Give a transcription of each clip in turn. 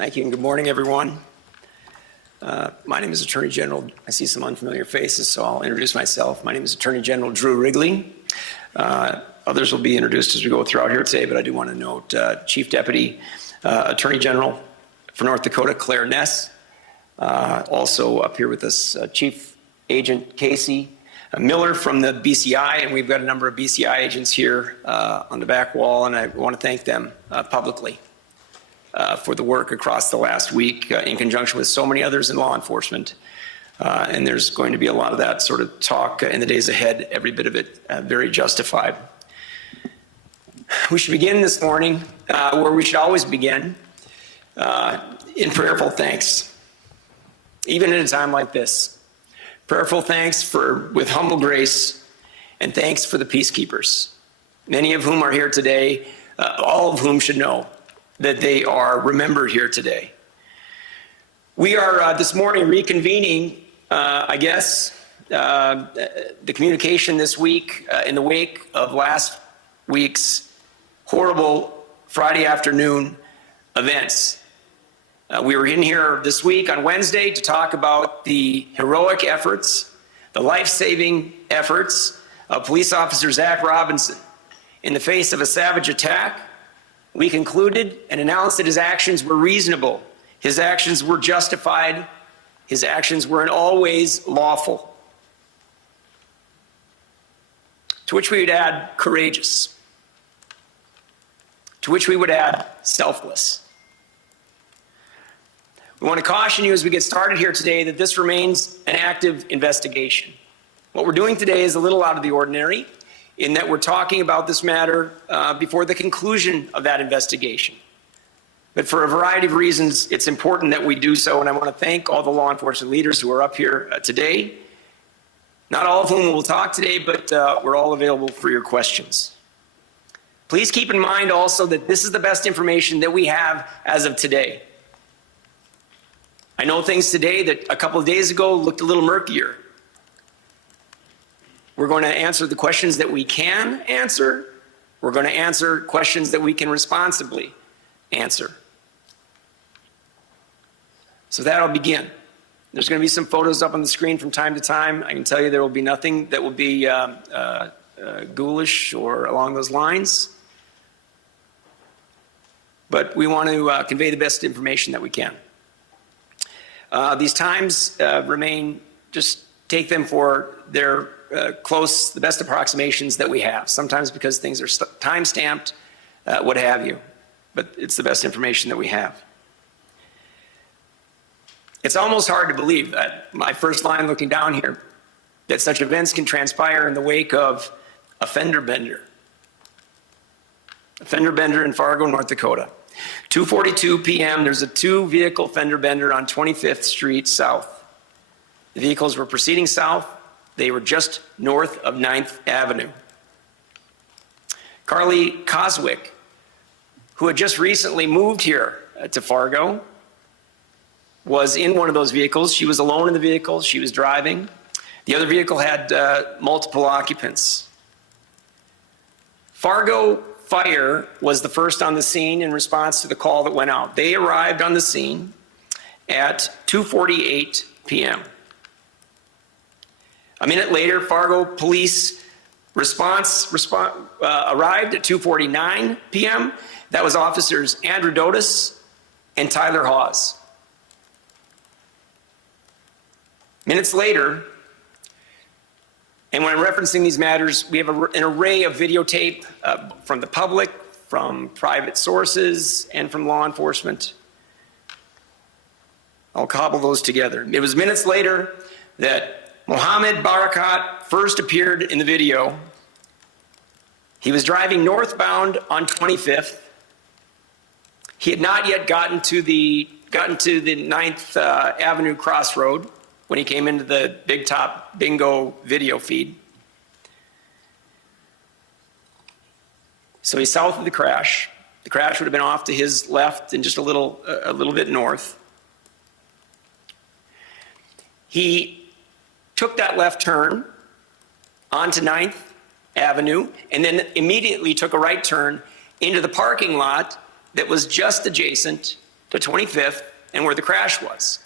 Thank you, and good morning, everyone. My name is Attorney General. I see some unfamiliar faces, so I'll introduce myself. My name is Attorney General Drew Wrigley. Others will be introduced as we go throughout here today, but I do want to note Chief Deputy Attorney General for North Dakota, Claire Ness. Also up here with us, Chief Agent Casey Miller from the BCI, and we've got a number of BCI agents here on the back wall, and I want to thank them publicly for the work across the last week in conjunction with so many others in law enforcement. And there's going to be a lot of that sort of talk in the days ahead, every bit of it very justified. We should begin this morning where we should always begin, in prayerful thanks, even at a time like this. Prayerful thanks with humble grace, and thanks for the peacekeepers, many of whom are here today, all of whom should know that they are remembered here today. We are this morning reconvening, the communication this week in the wake of last week's horrible Friday afternoon events. We were in here this week on Wednesday to talk about the heroic efforts, the life-saving efforts of police officer Zach Robinson. In the face of a savage attack, we concluded and announced that his actions were reasonable, his actions were justified, his actions were in all ways lawful. To which we would add courageous, to which we would add selfless. We want to caution you as we get started here today that this remains an active investigation. What we're doing today is a little out of the ordinary, in that we're talking about this matter before the conclusion of that investigation. But for a variety of reasons, it's important that we do so, and I want to thank all the law enforcement leaders who are up here today. Not all of whom will talk today, but we're all available for your questions. Please keep in mind also that this is the best information that we have as of today. I know things today that a couple of days ago looked a little murkier. We're going to answer the questions that we can answer. We're going to answer questions that we can responsibly answer. So that'll begin. There's going to be some photos up on the screen from time to time. I can tell you there will be nothing that will be ghoulish or along those lines. But we want to convey the best information that we can. These times remain, just take them for their the best approximations that we have. Sometimes because things are time-stamped, what have you. But it's the best information that we have. It's almost hard to believe that, my first line looking down here, that such events can transpire in the wake of a fender bender. A fender bender in Fargo, North Dakota. 2:42 p.m., there's a two-vehicle fender bender on 25th Street South. The vehicles were proceeding south. They were just north of 9th Avenue. Carly Coswick, who had just recently moved here to Fargo, was in one of those vehicles. She was alone in the vehicle. She was driving. The other vehicle had multiple occupants. Fargo Fire was the first on the scene in response to the call that went out. They arrived on the scene at 2:48 p.m. A minute later, Fargo police arrived at 2:49 p.m. That was officers Andrew Dotis and Tyler Hawes. Minutes later, and when I'm referencing these matters, we have an array of videotape from the public, from private sources, and from law enforcement. I'll cobble those together. It was minutes later that Mohammed Barakat first appeared in the video. He was driving northbound on 25th. He had not yet gotten to the 9th Avenue crossroad when he came into the Big Top Bingo video feed. So he's south of the crash. The crash would have been off to his left and just a little bit north. He took that left turn onto 9th Avenue and then immediately took a right turn into the parking lot that was just adjacent to 25th and where the crash was.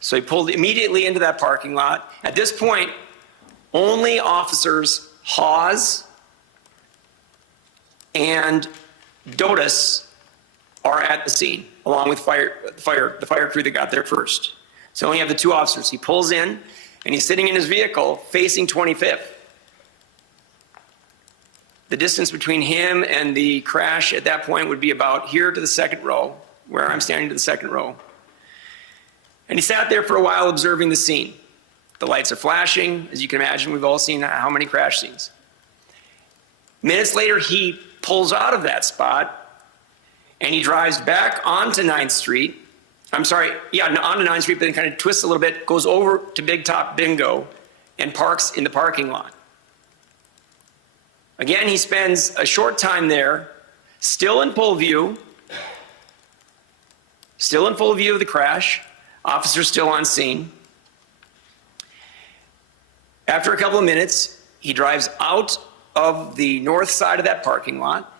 So he pulled immediately into that parking lot. At this point, only officers Hawes and Dotus are at the scene, along with the fire crew that got there first. So only have the two officers. He pulls in, and he's sitting in his vehicle facing 25th. The distance between him and the crash at that point would be about here to the second row, where I'm standing to the second row. And he sat there for a while observing the scene. The lights are flashing. As you can imagine, we've all seen how many crash scenes. Minutes later, he pulls out of that spot and he drives back onto 9th Street. Onto 9th Street, but then kind of twists a little bit, goes over to Big Top Bingo and parks in the parking lot. Again, he spends a short time there, still in full view of the crash, officers still on scene. After a couple of minutes, he drives out of the north side of that parking lot,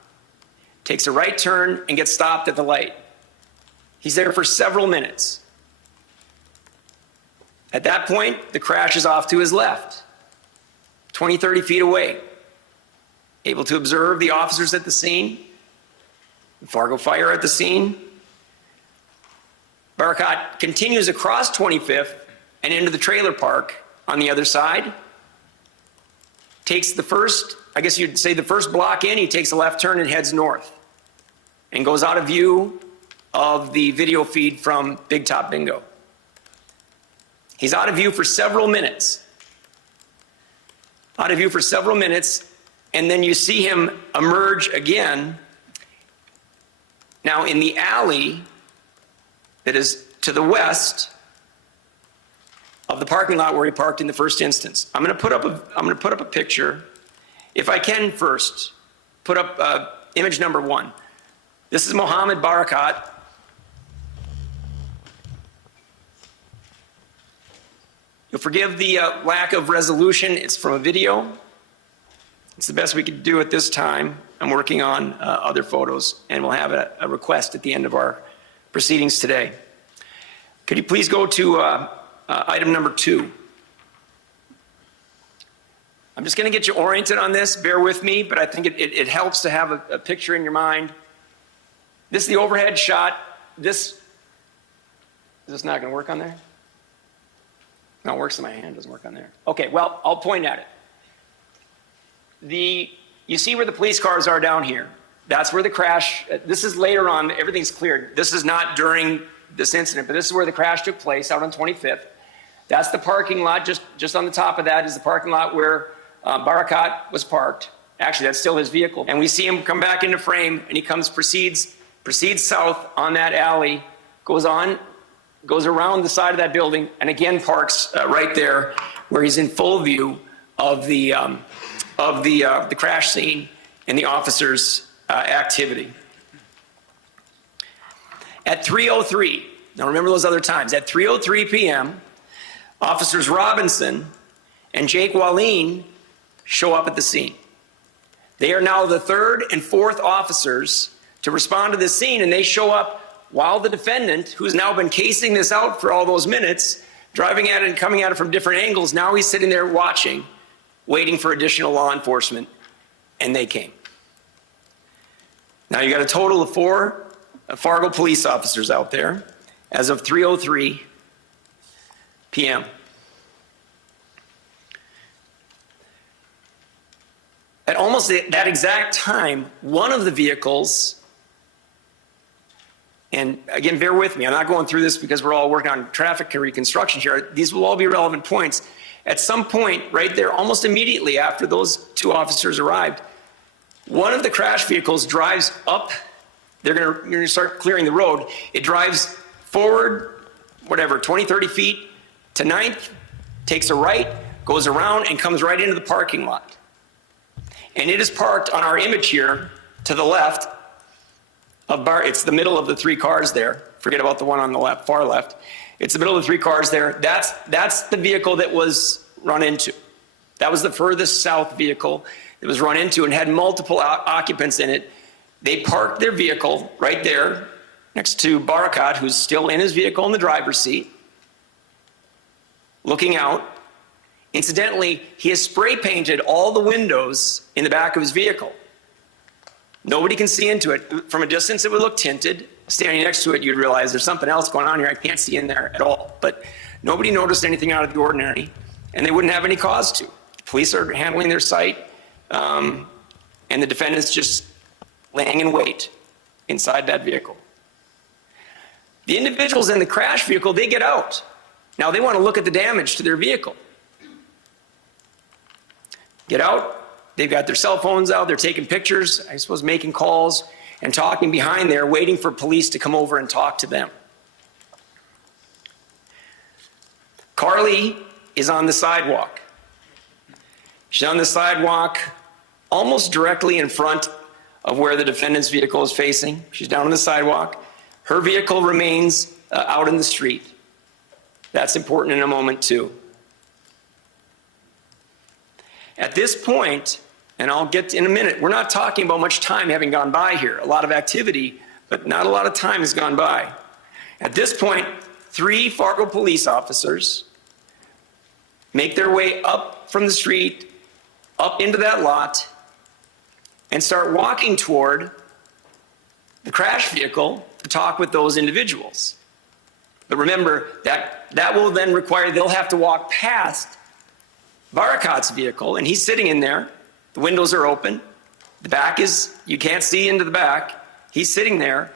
takes a right turn, and gets stopped at the light. He's there for several minutes. At that point, the crash is off to his left, 20, 30 feet away. Able to observe the officers at the scene, the Fargo Fire at the scene. Barakat continues across 25th and into the trailer park on the other side. Takes the first, I guess you'd say the first block in, he takes a left turn and heads north and goes out of view of the video feed from Big Top Bingo. He's out of view for several minutes. And then you see him emerge again, now in the alley that is to the west of the parking lot where he parked in the first instance. I'm going to put up a picture. If I can first, put up image number 1. This is Mohammed Barakat. You'll forgive the lack of resolution. It's from a video. It's the best we could do at this time. I'm working on other photos, and we'll have a request at the end of our proceedings today. Could you please go to item number 2? I'm just going to get you oriented on this. Bear with me, but I think it helps to have a picture in your mind. This is the overhead shot. Is this not going to work on there? No, it works in my hand. It doesn't work on there. Okay, well, I'll point at it. You see where the police cars are down here. That's where the crash, this is later on, everything's cleared. This is not during this incident, but this is where the crash took place, out on 25th. That's the parking lot. Just on the top of that is the parking lot where Barakat was parked. Actually, that's still his vehicle. And we see him come back into frame, and he proceeds south on that alley, goes around the side of that building, and again parks right there where he's in full view of the crash scene and the officers' activity. At 3:03, now remember those other times, at 3:03 p.m., Officers Robinson and Jake Wallin show up at the scene. They are now the third and fourth officers to respond to this scene, and they show up while the defendant, who's now been casing this out for all those minutes, driving at it and coming at it from different angles, now he's sitting there watching, waiting for additional law enforcement, and they came. Now you got a total of 4 Fargo police officers out there as of 3:03 p.m. At almost that exact time, one of the vehicles, and again, bear with me, I'm not going through this because we're all working on traffic reconstruction here. These will all be relevant points. At some point, right there, almost immediately after those 2 officers arrived, one of the crash vehicles drives up. They're going to start clearing the road. It drives forward, 20, 30 feet to 9th, takes a right, goes around, and comes right into the parking lot. And it is parked on our image here to the left of it's the middle of the 3 cars there. Forget about the one on the left, far left. It's the middle of the 3 cars there. That's the vehicle that was run into. That was the furthest south vehicle that was run into and had multiple occupants in it. They parked their vehicle right there next to Barakat, who's still in his vehicle in the driver's seat, looking out. Incidentally, he has spray painted all the windows in the back of his vehicle. Nobody can see into it. From a distance, it would look tinted. Standing next to it, you'd realize there's something else going on here. I can't see in there at all. But nobody noticed anything out of the ordinary, and they wouldn't have any cause to. Police are handling their site, and the defendant's just laying in wait inside that vehicle. The individuals in the crash vehicle, they get out. Now they want to look at the damage to their vehicle. Get out. They've got their cell phones out. They're taking pictures, I suppose making calls and talking behind there, waiting for police to come over and talk to them. Carly is on the sidewalk. She's on the sidewalk almost directly in front of where the defendant's vehicle is facing. She's down on the sidewalk. Her vehicle remains out in the street. That's important in a moment too. At this point, and I'll get to in a minute, we're not talking about much time having gone by here. A lot of activity, but not a lot of time has gone by. At this point, 3 Fargo police officers make their way up from the street, up into that lot, and start walking toward the crash vehicle to talk with those individuals. But remember, that will then require they'll have to walk past Barakat's vehicle, and he's sitting in there. The windows are open. The back is, you can't see into the back. He's sitting there.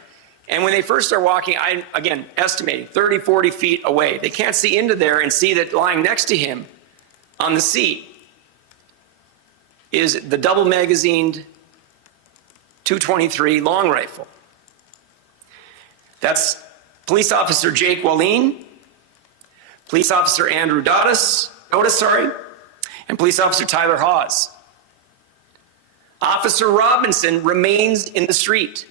And when they first start walking, I, again, estimating 30, 40 feet away, they can't see into there and see that lying next to him on the seat is the double magazined .223 long rifle. That's Police Officer Jake Wallin, Police Officer Andrew Dotis, and Police Officer Tyler Hawes. Officer Robinson remains in the street.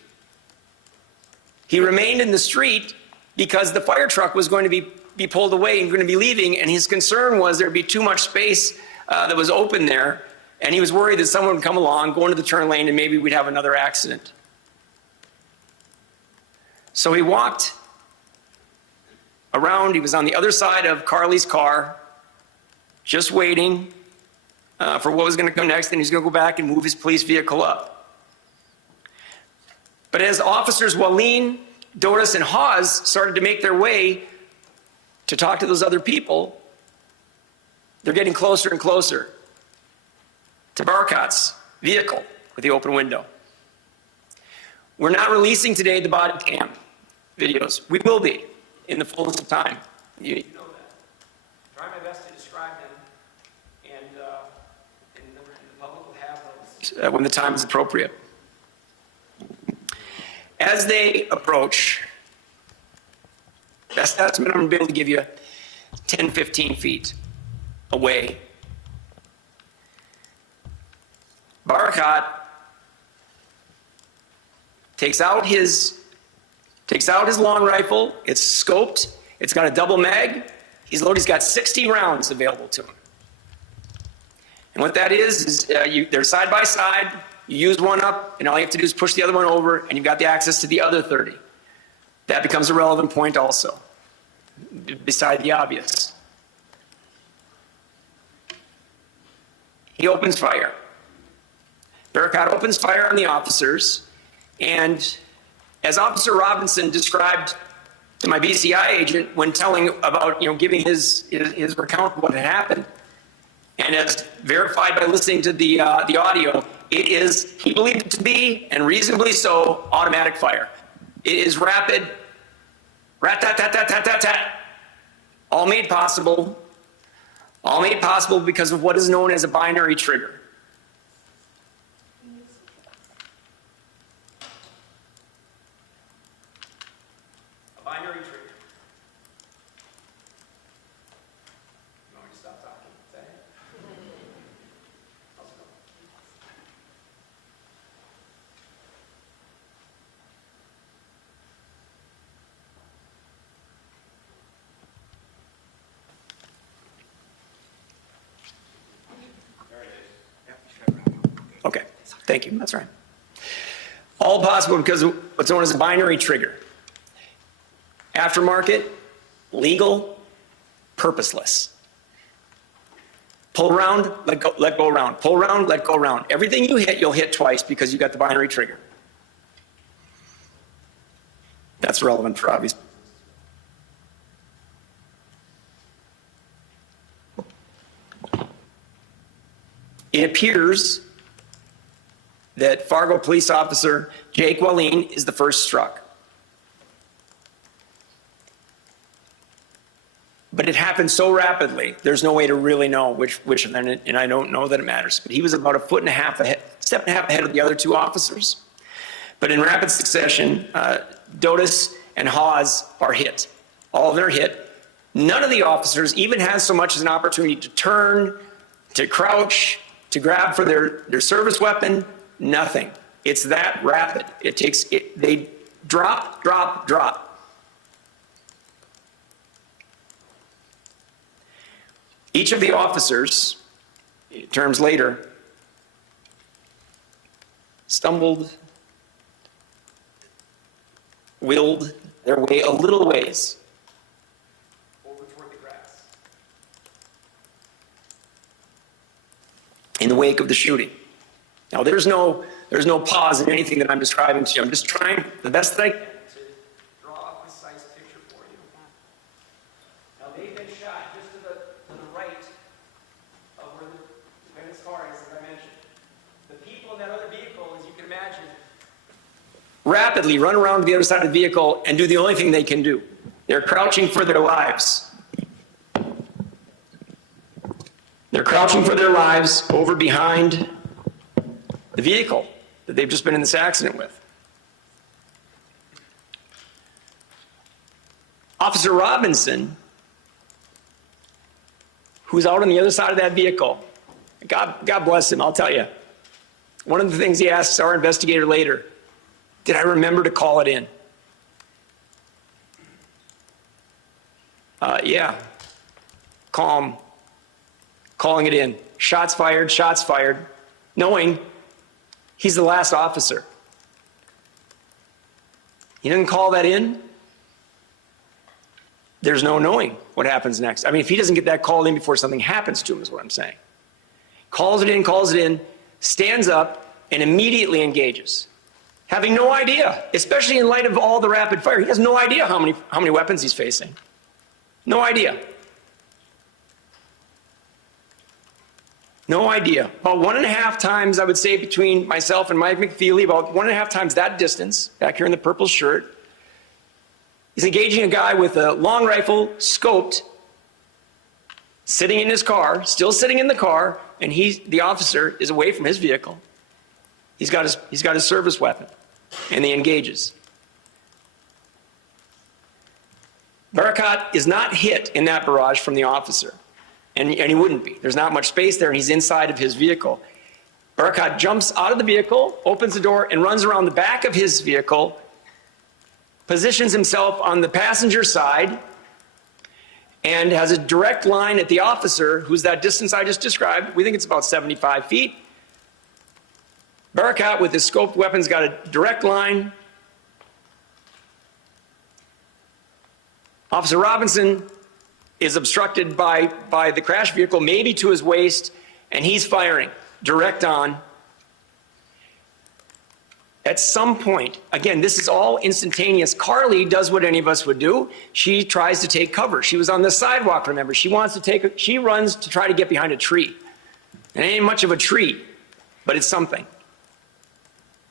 He remained in the street because the fire truck was going to be pulled away and going to be leaving, and his concern was there'd be too much space that was open there, and he was worried that someone would come along, go into the turn lane, and maybe we'd have another accident. So he walked around. He was on the other side of Carly's car, just waiting for what was going to come next, and he's going to go back and move his police vehicle up. But as officers Wallin, Dotis, and Hawes started to make their way to talk to those other people, they're getting closer and closer to Barakat's vehicle with the open window. We're not releasing today the body cam videos. We will be in the fullness of time. You know that. Try my best to describe them, and the public will have those when the time is appropriate. As they approach, best estimate I'm going to be able to give you 10, 15 feet away. Barakat takes out his long rifle. It's scoped. It's got a double mag. He's loaded. He's got 60 rounds available to him. And what that is they're side by side. You use one up, and all you have to do is push the other one over, and you've got the access to the other 30. That becomes a relevant point also, beside the obvious. He opens fire. Barakat opens fire on the officers, and as Officer Robinson described to my BCI agent when telling about, giving his recount of what had happened, and as verified by listening to the audio, it is, he believed it to be, and reasonably so, automatic fire. It is rapid, rat-tat-tat-tat-tat-tat-tat, all made possible because of what is known as a binary trigger. A binary trigger. You want me to stop talking? Is that it? How's it going? Okay, thank you. That's right. All possible because of what's known as a binary trigger. Aftermarket, legal, purposeless. Pull around, let go around. Pull around, let go around. Everything you hit, you'll hit twice because you got the binary trigger. That's relevant for obvious. It appears that Fargo police officer Jake Wallin is the first struck. But it happened so rapidly, there's no way to really know which of them, and I don't know that it matters. But he was about a foot and a half ahead, step and a half ahead of the other two officers. But in rapid succession, Dotis and Hawes are hit. All of them are hit. None of the officers even has so much as an opportunity to turn, to crouch, to grab for their service weapon. Nothing. It's that rapid. They drop, drop, drop. Each of the officers, terms later, stumbled, willed their way a little ways over toward the grass in the wake of the shooting. Now, there's no pause in anything that I'm describing to you. I'm just trying the best that I can to draw a precise picture for you. Now, they've been shot just to the right of where the defendant's car is, as I mentioned. The people in that other vehicle, as you can imagine, rapidly run around to the other side of the vehicle and do the only thing they can do. They're crouching for their lives. They're crouching for their lives over behind the vehicle that they've just been in this accident with. Officer Robinson, who's out on the other side of that vehicle, God bless him, I'll tell you. One of the things he asks our investigator later, did I remember to call it in? Yeah. Calm. Calling it in. Shots fired, knowing he's the last officer. He didn't call that in. There's no knowing what happens next. I mean, if he doesn't get that called in before something happens to him, is what I'm saying. Calls it in, stands up, and immediately engages. Having no idea, especially in light of all the rapid fire. He has no idea how many weapons he's facing. No idea. No idea. About 1.5 times, I would say, between myself and Mike McFeely, about 1.5 times that distance, back here in the purple shirt. He's engaging a guy with a long rifle, scoped, sitting in his car, still sitting in the car, and the officer is away from his vehicle. He's got his service weapon, and he engages. Barakat is not hit in that barrage from the officer, and he wouldn't be. There's not much space there, and he's inside of his vehicle. Barakat jumps out of the vehicle, opens the door, and runs around the back of his vehicle, positions himself on the passenger side, and has a direct line at the officer, who's that distance I just described. We think it's about 75 feet. Barakat, with his scoped weapons, got a direct line. Officer Robinson is obstructed by the crash vehicle, maybe to his waist, and he's firing direct on. At some point, again, this is all instantaneous. Carly does what any of us would do. She tries to take cover. She was on the sidewalk, remember. She runs to try to get behind a tree. It ain't much of a tree, but it's something.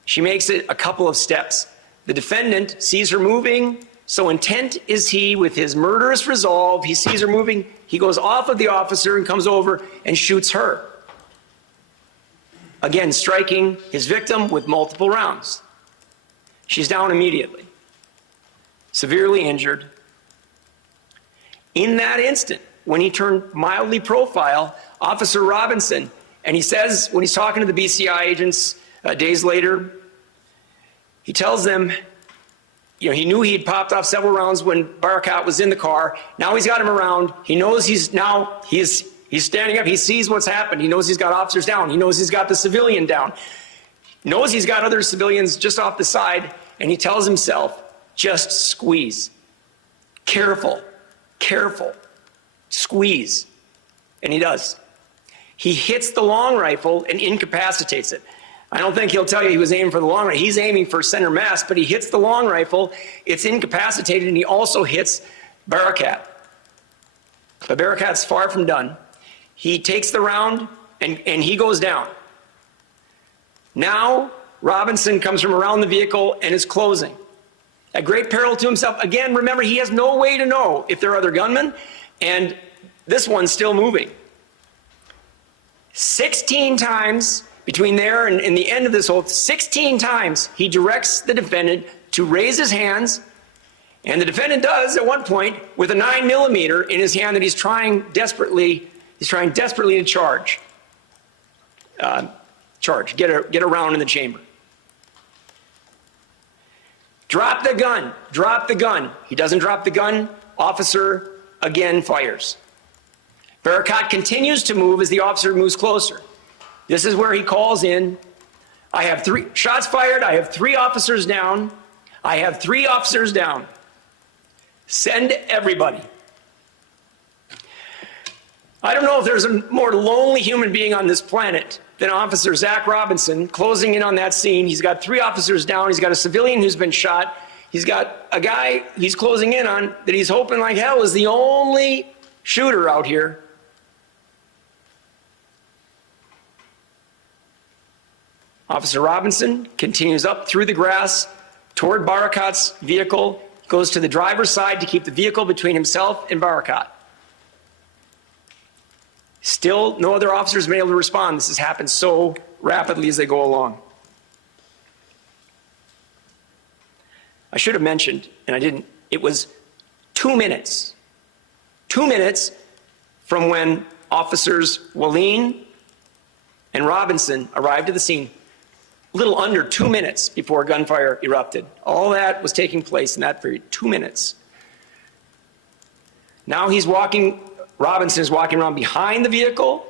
She makes it a couple of steps. The defendant sees her moving. So intent is he with his murderous resolve. He sees her moving. He goes off of the officer and comes over and shoots her. Again, striking his victim with multiple rounds. She's down immediately, severely injured. In that instant, when he turned mildly profile, Officer Robinson, and he says, when he's talking to the BCI agents days later, he tells them, he knew he'd popped off several rounds when Barakat was in the car. Now he's got him around. He knows he's standing up. He sees what's happened. He knows he's got officers down. He knows he's got the civilian down. knows he's got other civilians just off the side, and he tells himself, just squeeze. Careful, careful, squeeze. And he does. He hits the long rifle and incapacitates it. I don't think he'll tell you he was aiming for the long rifle. He's aiming for center mass, but he hits the long rifle, it's incapacitated, and he also hits Barakat. But Barakat's far from done. He takes the round, and he goes down. Now, Robinson comes from around the vehicle and is closing. At great peril to himself. Again, remember, he has no way to know if there are other gunmen, and this one's still moving. 16 times between there and the end of this whole, 16 times he directs the defendant to raise his hands, and the defendant does at one point with a 9mm in his hand that he's trying desperately to charge. Get a round in the chamber. Drop the gun, drop the gun. He doesn't drop the gun. Officer again fires. Barakat continues to move as the officer moves closer. This is where he calls in. I have 3 shots fired. I have 3 officers down. I have 3 officers down. Send everybody. I don't know if there's a more lonely human being on this planet than Officer Zach Robinson closing in on that scene. He's got 3 officers down. He's got a civilian who's been shot. He's got a guy he's closing in on that he's hoping like hell is the only shooter out here. Officer Robinson continues up through the grass toward Barakat's vehicle, goes to the driver's side to keep the vehicle between himself and Barakat. Still, no other officers have been able to respond. This has happened so rapidly as they go along. I should have mentioned, and I didn't, it was 2 minutes. 2 minutes from when Officers Wallin and Robinson arrived at the scene. A little under 2 minutes before gunfire erupted. All that was taking place in that period, 2 minutes. Now Robinson is walking around behind the vehicle,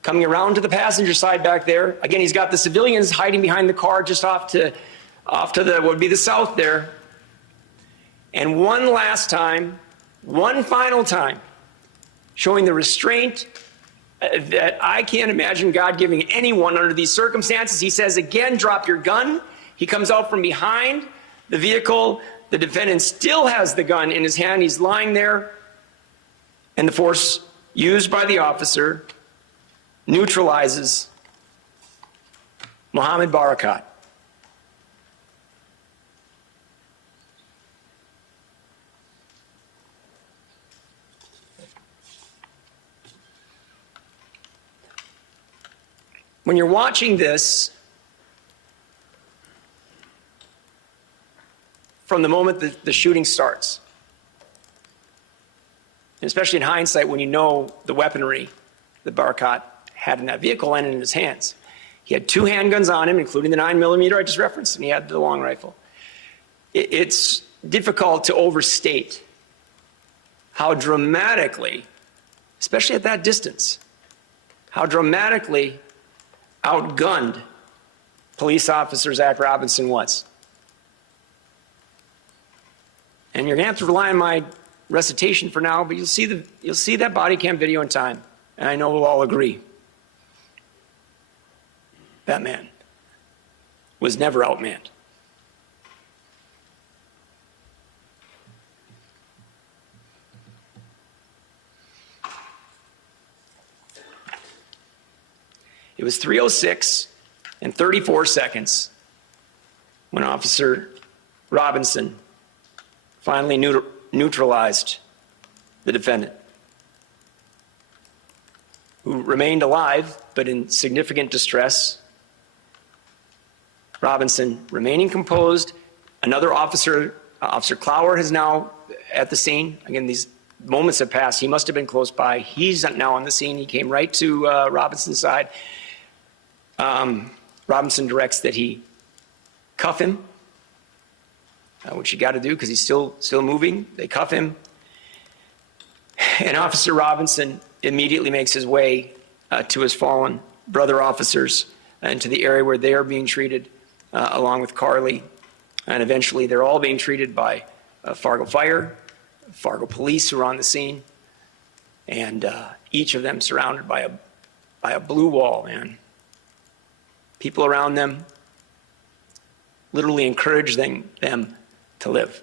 coming around to the passenger side back there. Again, he's got the civilians hiding behind the car just off to what would be the south there. And one last time, one final time, showing the restraint that I can't imagine God giving anyone under these circumstances. He says, again, drop your gun. He comes out from behind the vehicle. The defendant still has the gun in his hand. He's lying there. And the force used by the officer neutralizes Mohammed Barakat. When you're watching this, from the moment that the shooting starts, and especially in hindsight when you know the weaponry that Barakat had in that vehicle and in his hands. He had 2 handguns on him, including the 9mm I just referenced, and he had the long rifle. It's difficult to overstate how dramatically, especially at that distance, how dramatically outgunned police officer Zach Robinson was. And you're going to have to rely on my recitation for now, but you'll see that body cam video in time, and I know we'll all agree. That man was never outmanned. It was 3:06 and 34 seconds when Officer Robinson finally neutralized the defendant, who remained alive but in significant distress. Robinson remaining composed. Another officer, Officer Clower, is now at the scene. Again, these moments have passed. He must have been close by. He's now on the scene. He came right to Robinson's side. Robinson directs that he cuff him, which you got to do because he's still moving. They cuff him. And Officer Robinson immediately makes his way to his fallen brother officers. into the area where they are being treated, along with Carly. And eventually they're all being treated by Fargo Fire, Fargo Police who are on the scene, and each of them surrounded by a blue wall, man. People around them literally encouraging them to live.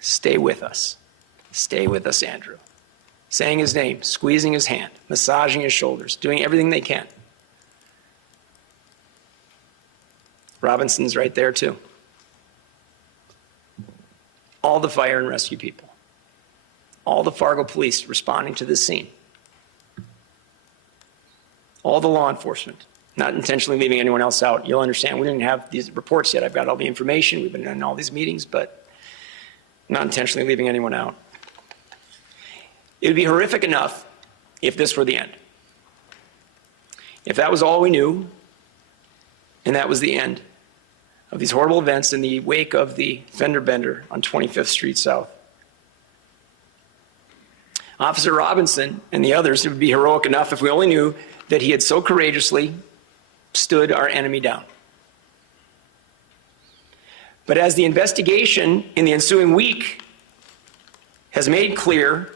Stay with us. Stay with us, Andrew. Saying his name, squeezing his hand, massaging his shoulders, doing everything they can. Robinson's right there too. All the fire and rescue people. All the Fargo police responding to this scene. All the law enforcement, not intentionally leaving anyone else out. You'll understand, we didn't have these reports yet. I've got all the information. We've been in all these meetings, but not intentionally leaving anyone out. It would be horrific enough if this were the end. If that was all we knew, and that was the end of these horrible events in the wake of the fender bender on 25th Street South. Officer Robinson and the others, it would be heroic enough if we only knew that he had so courageously stood our enemy down. But as the investigation in the ensuing week has made clear,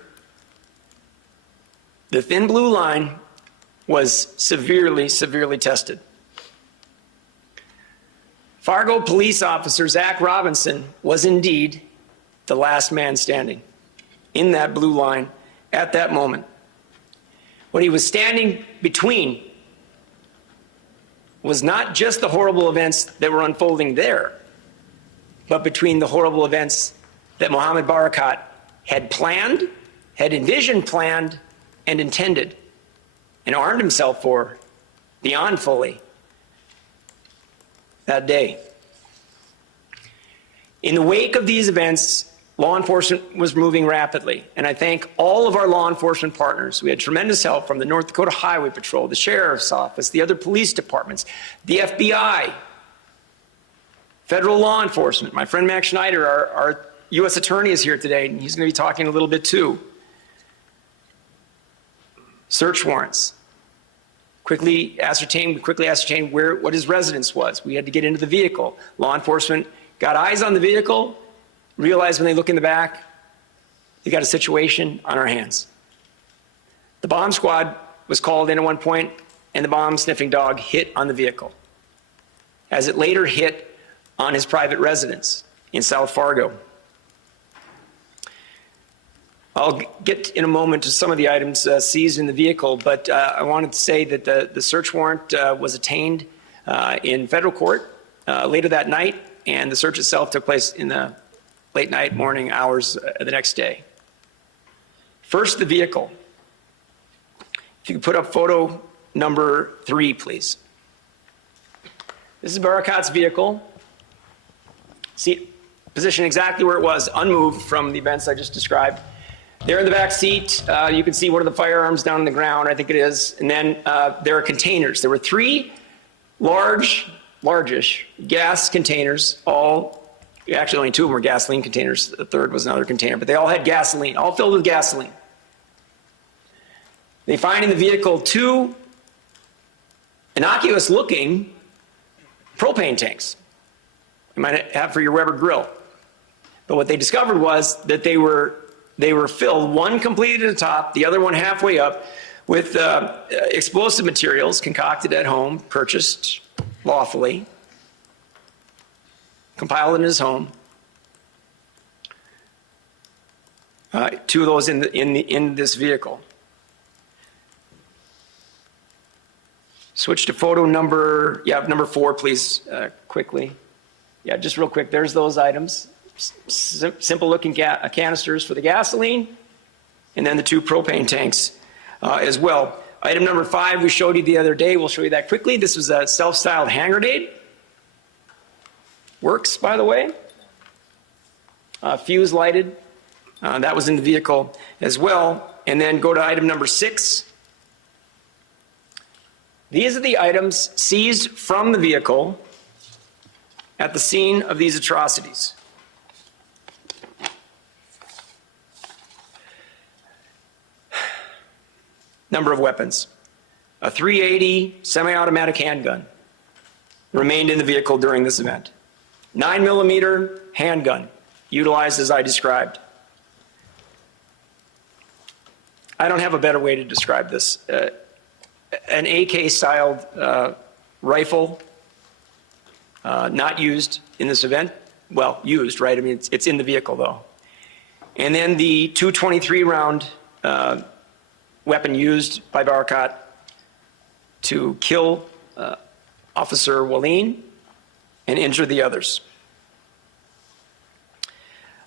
the thin blue line was severely, severely tested. Fargo police officer Zach Robinson was indeed the last man standing in that blue line at that moment. What he was standing between was not just the horrible events that were unfolding there, but between the horrible events that Mohammed Barakat had planned, had envisioned, planned, and intended, and armed himself for beyond fully that day. In the wake of these events, law enforcement was moving rapidly, and I thank all of our law enforcement partners. We had tremendous help from the North Dakota Highway Patrol, the Sheriff's Office, the other police departments, the FBI, federal law enforcement. My friend Max Schneider, our U.S. Attorney, is here today, and he's going to be talking a little bit too. Search warrants. We quickly ascertained what his residence was. We had to get into the vehicle. Law enforcement got eyes on the vehicle, realized when they look in the back, they got a situation on our hands. The bomb squad was called in at one point, and the bomb-sniffing dog hit on the vehicle, as it later hit on his private residence in South Fargo. I'll get in a moment to some of the items seized in the vehicle, but I wanted to say that the search warrant was attained in federal court later that night, and the search itself took place in the late night, morning hours of the next day. First, the vehicle. If you could put up photo number 3, please. This is Barakat's vehicle. See, position exactly where it was, unmoved from the events I just described. There in the back seat, you can see one of the firearms down on the ground, I think it is. And then there are containers. There were 3 largish gas containers, actually only 2 of them were gasoline containers. The third was another container, but they all had gasoline, all filled with gasoline. They find in the vehicle 2 innocuous-looking propane tanks. You might have for your Weber grill. But what they discovered was that they were filled, one completed at the top, the other one halfway up, with explosive materials concocted at home, purchased lawfully, compiled in his home. 2 of those in this vehicle. Switch to photo number 4, please, quickly. Yeah, just real quick. There's those items. Simple looking canisters for the gasoline, and then the 2 propane tanks as well. Item number 5 we showed you the other day. We'll show you that quickly. This was a self-styled hand grenade. Works, by the way. Fuse lighted. That was in the vehicle as well. And then go to item number 6. These are the items seized from the vehicle at the scene of these atrocities. Number of weapons. A .380 semi-automatic handgun remained in the vehicle during this event. 9mm handgun, utilized as I described. I don't have a better way to describe this. An AK-styled rifle, not used in this event. Well, used, right? I mean, it's in the vehicle, though. And then the .223 round weapon used by Barakat to kill Officer Wallin and injure the others.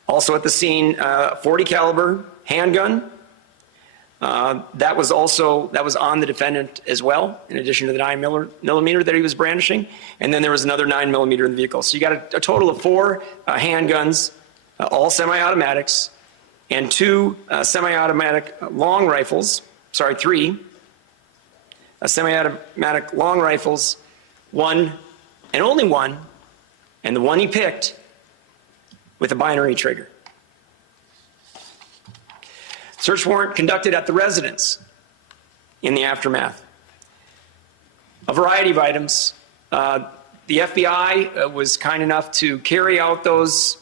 Also at the scene, .40 caliber handgun. That was on the defendant as well, in addition to the 9mm that he was brandishing. And then there was another 9mm in the vehicle. So you got a total of 4 handguns, all semi-automatics, and 2 semi-automatic long rifles, sorry, 3 semi-automatic long rifles, 1 and only 1, and the one he picked with a binary trigger. Search warrant conducted at the residence in the aftermath. A variety of items. The FBI was kind enough to carry out those.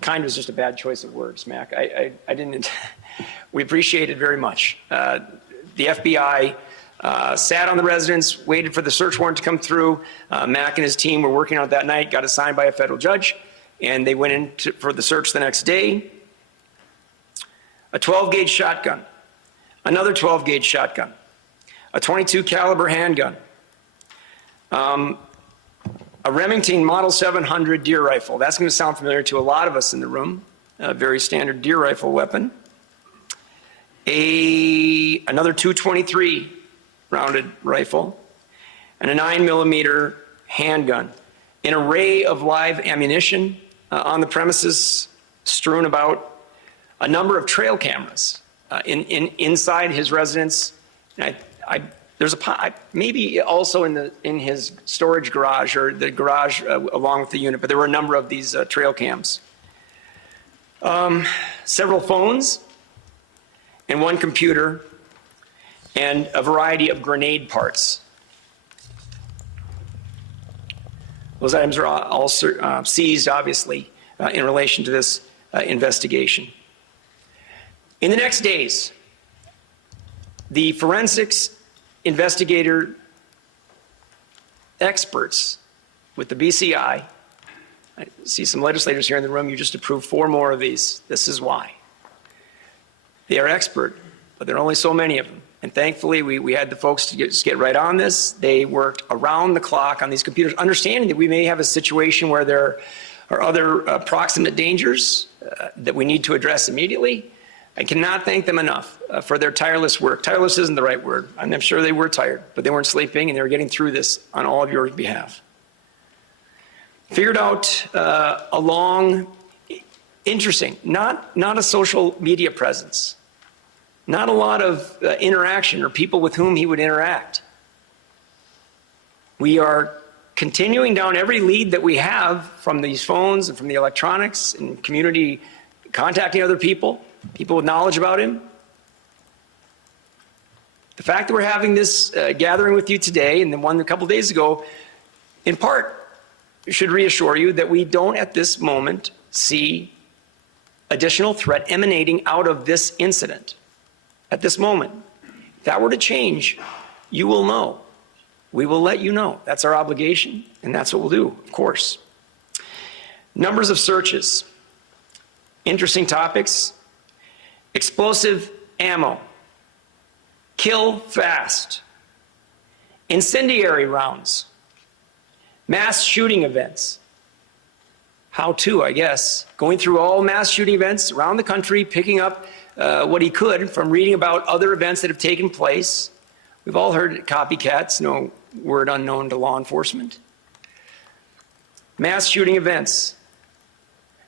Kind was just a bad choice of words, Mac. I didn't. We appreciate it very much. The FBI sat on the residence, waited for the search warrant to come through. Mac and his team were working on it that night, got it signed by a federal judge, and they went in for the search the next day. A 12-gauge shotgun, another 12-gauge shotgun, a .22 caliber handgun, a Remington Model 700 deer rifle. That's going to sound familiar to a lot of us in the room. A very standard deer rifle weapon. Another .223 rounded rifle, and a 9mm handgun. An array of live ammunition on the premises, strewn about. A number of trail cameras inside his residence. There's maybe also in his storage garage or the garage along with the unit, but there were a number of these trail cams. Several phones and 1 computer and a variety of grenade parts. Those items are all seized, obviously, in relation to this investigation. In the next days, the forensics investigator experts with the BCI, I see some legislators here in the room, you just approved 4 more of these. This is why. They are expert, but there are only so many of them. And thankfully, we had the folks to just get right on this. They worked around the clock on these computers, understanding that we may have a situation where there are other proximate dangers that we need to address immediately. I cannot thank them enough for their tireless work. Tireless isn't the right word. I'm sure they were tired, but they weren't sleeping, and they were getting through this on all of your behalf. Figured out a long, interesting, not a social media presence, not a lot of interaction or people with whom he would interact. We are continuing down every lead that we have from these phones and from the electronics and community contacting other people with knowledge about him. The fact that we're having this gathering with you today and the one a couple days ago, in part, should reassure you that we don't at this moment see additional threat emanating out of this incident. At this moment, if that were to change, you will know. We will let you know. That's our obligation, and that's what we'll do, of course. Numbers of searches. Interesting topics. Explosive ammo. Kill fast. Incendiary rounds. Mass shooting events. How to, I guess. Going through all mass shooting events around the country, picking up what he could from reading about other events that have taken place. We've all heard copycats, no word unknown to law enforcement. Mass shooting events.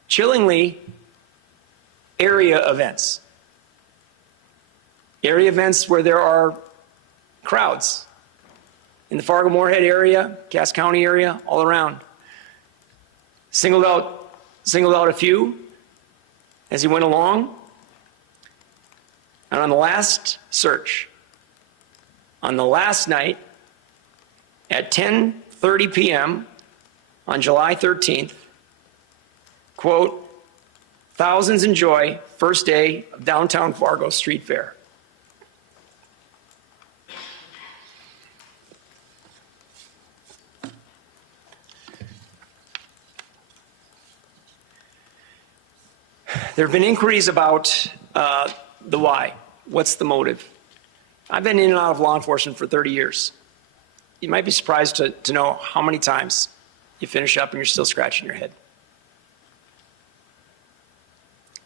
Chillingly, area events. Area events where there are crowds. In the Fargo-Moorhead area, Cass County area, all around. Singled out a few as he went along. And on the last search, On the last night, at 10:30 p.m. on July 13th, quote, thousands enjoy first day of downtown Fargo street fair. There have been inquiries about the why. What's the motive? I've been in and out of law enforcement for 30 years. You might be surprised to know how many times you finish up and you're still scratching your head.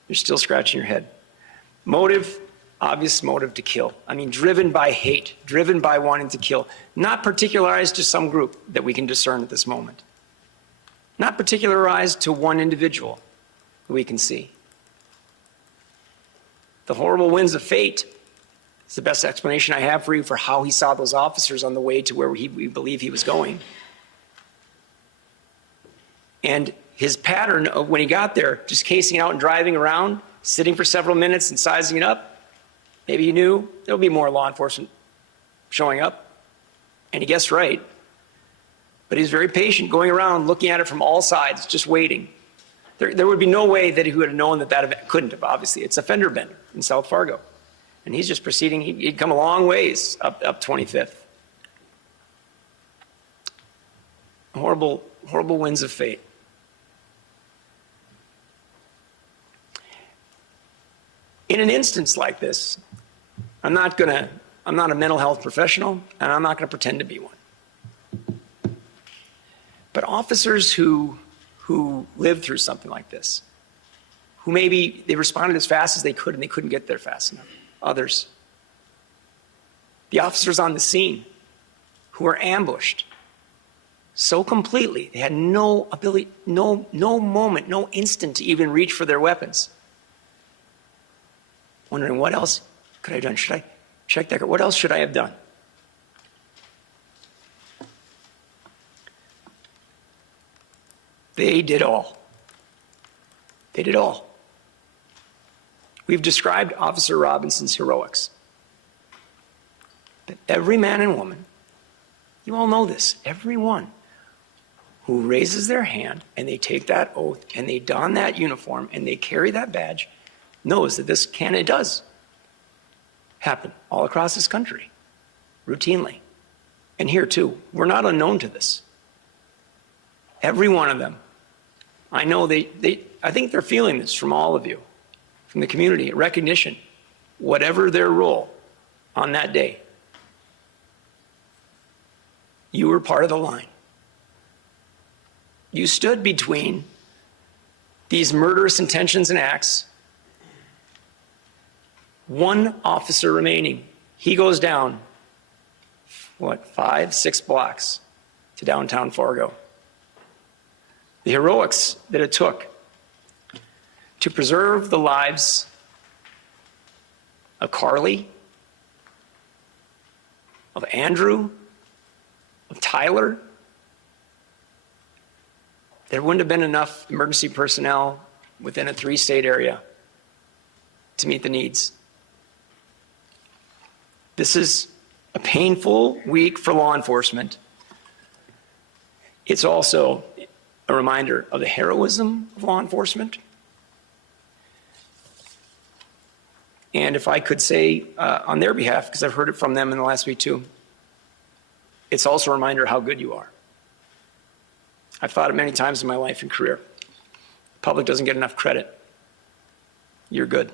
You're still scratching your head. Motive, obvious motive to kill. I mean, driven by hate, driven by wanting to kill. Not particularized to some group that we can discern at this moment. Not particularized to one individual that we can see. The horrible winds of fate is the best explanation I have for you for how he saw those officers on the way to where we believe he was going. And his pattern of when he got there, just casing out and driving around, sitting for several minutes and sizing it up, maybe he knew there'll be more law enforcement showing up. And he guessed right. But he was very patient, going around, looking at it from all sides, just waiting. There would be no way that he would have known that that event couldn't have, obviously. It's a fender bender in South Fargo. And he's just proceeding. He'd come a long ways up 25th. Horrible, horrible winds of fate. In an instance like this, I'm not a mental health professional, and I'm not going to pretend to be one. But officers who lived through something like this, who maybe they responded as fast as they could and they couldn't get there fast enough. Others. The officers on the scene who were ambushed so completely, they had no ability, no moment, no instant to even reach for their weapons. Wondering, what else could I have done? Should I check that? What else should I have done? They did all. They did all. We've described Officer Robinson's heroics. That every man and woman, you all know this, everyone who raises their hand and they take that oath and they don that uniform and they carry that badge knows that this it does happen all across this country, routinely. And here too, we're not unknown to this. Every one of them. I know I think they're feeling this from all of you, from the community, recognition, whatever their role on that day. You were part of the line. You stood between these murderous intentions and acts. One officer remaining. He goes down, 5, 6 blocks to downtown Fargo. The heroics that it took to preserve the lives of Carly, of Andrew, of Tyler. There wouldn't have been enough emergency personnel within a 3-state area to meet the needs. This is a painful week for law enforcement. It's also a reminder of the heroism of law enforcement. And if I could say on their behalf, because I've heard it from them in the last week too, it's also a reminder how good you are. I've thought it many times in my life and career. The public doesn't get enough credit. You're good.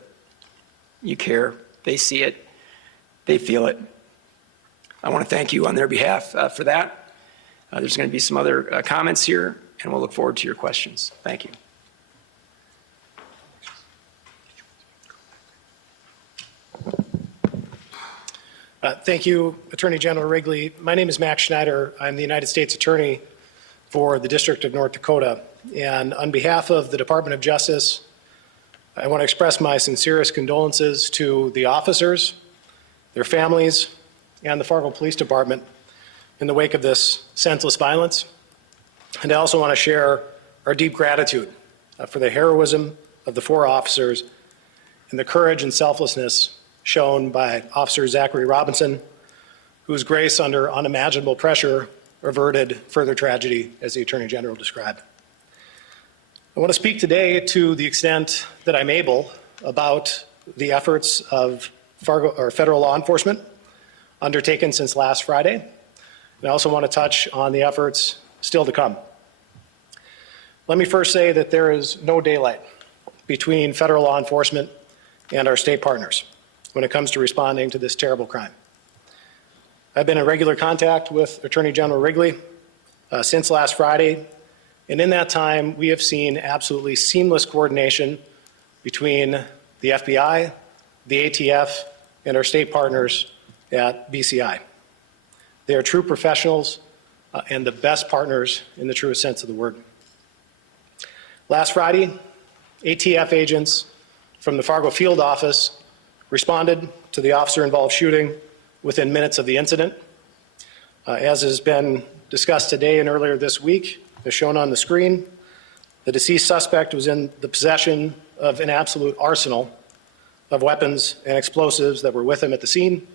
You care. They see it. They feel it. I want to thank you on their behalf for that. There's going to be some other comments here, and we'll look forward to your questions. Thank you. Thank you, Attorney General Wrigley. My name is Max Schneider. I'm the United States Attorney for the District of North Dakota. And on behalf of the Department of Justice, I want to express my sincerest condolences to the officers, their families, and the Fargo Police Department in the wake of this senseless violence. And I also want to share our deep gratitude for the heroism of the 4 officers and the courage and selflessness shown by Officer Zachary Robinson, whose grace under unimaginable pressure averted further tragedy, as the Attorney General described. I want to speak today, to the extent that I'm able, about the efforts of federal law enforcement undertaken since last Friday. And I also want to touch on the efforts still to come. Let me first say that there is no daylight between federal law enforcement and our state partners when it comes to responding to this terrible crime. I've been in regular contact with Attorney General Wrigley since last Friday, and in that time, we have seen absolutely seamless coordination between the FBI, the ATF, and our state partners at BCI. They are true professionals and the best partners in the truest sense of the word. Last Friday, ATF agents from the Fargo field office responded to the officer-involved shooting within minutes of the incident. As has been discussed today and earlier this week, as shown on the screen, the deceased suspect was in the possession of an absolute arsenal of weapons and explosives that were with him at the scene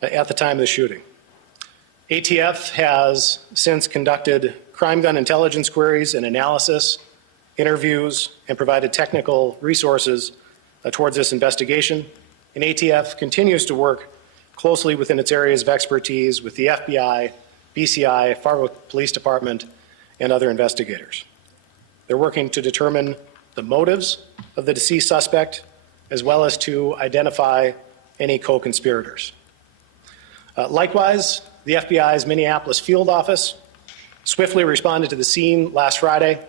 at the time of the shooting. ATF has since conducted crime gun intelligence queries and analysis, interviews, and provided technical resources towards this investigation. And ATF continues to work closely within its areas of expertise with the FBI, BCI, Fargo Police Department, and other investigators. They're working to determine the motives of the deceased suspect, as well as to identify any co-conspirators. Likewise, the FBI's Minneapolis field office swiftly responded to the scene last Friday.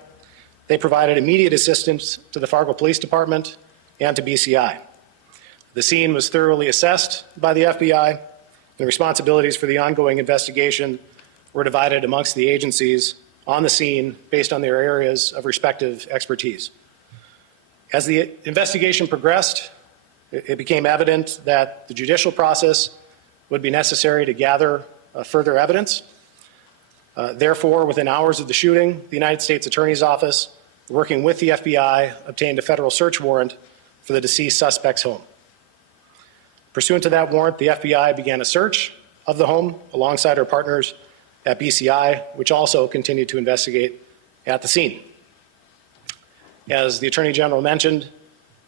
They provided immediate assistance to the Fargo Police Department and to BCI. The scene was thoroughly assessed by the FBI. The responsibilities for the ongoing investigation were divided amongst the agencies on the scene based on their areas of respective expertise. As the investigation progressed, it became evident that the judicial process would be necessary to gather further evidence. Therefore, within hours of the shooting, the United States Attorney's Office, working with the FBI, obtained a federal search warrant for the deceased suspect's home. Pursuant to that warrant, the FBI began a search of the home alongside our partners at BCI, which also continued to investigate at the scene. As the Attorney General mentioned,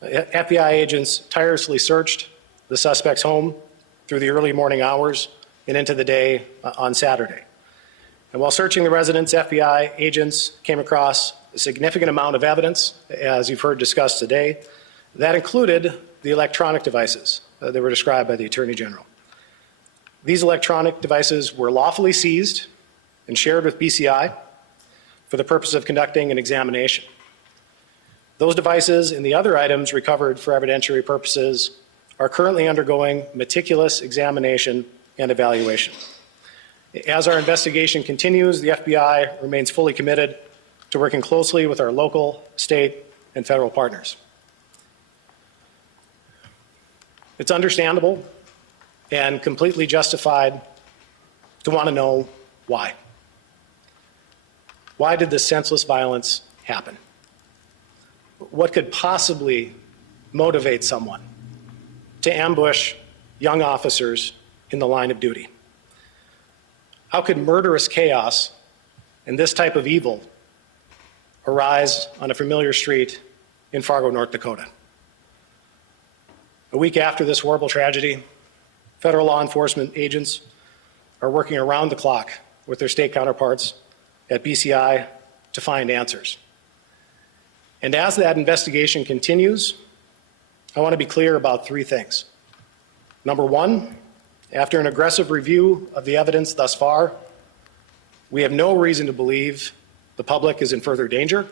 FBI agents tirelessly searched the suspect's home through the early morning hours and into the day on Saturday. And while searching the residence, FBI agents came across a significant amount of evidence, as you've heard discussed today. That included the electronic devices that were described by the Attorney General. These electronic devices were lawfully seized and shared with BCI for the purpose of conducting an examination. Those devices and the other items recovered for evidentiary purposes are currently undergoing meticulous examination and evaluation. As our investigation continues, the FBI remains fully committed to working closely with our local, state, and federal partners. It's understandable and completely justified to want to know why. Why did this senseless violence happen? What could possibly motivate someone to ambush young officers in the line of duty? How could murderous chaos and this type of evil arise on a familiar street in Fargo, North Dakota? A week after this horrible tragedy, federal law enforcement agents are working around the clock with their state counterparts at BCI to find answers. And as that investigation continues, I want to be clear about three things. Number one, after an aggressive review of the evidence thus far, we have no reason to believe the public is in further danger.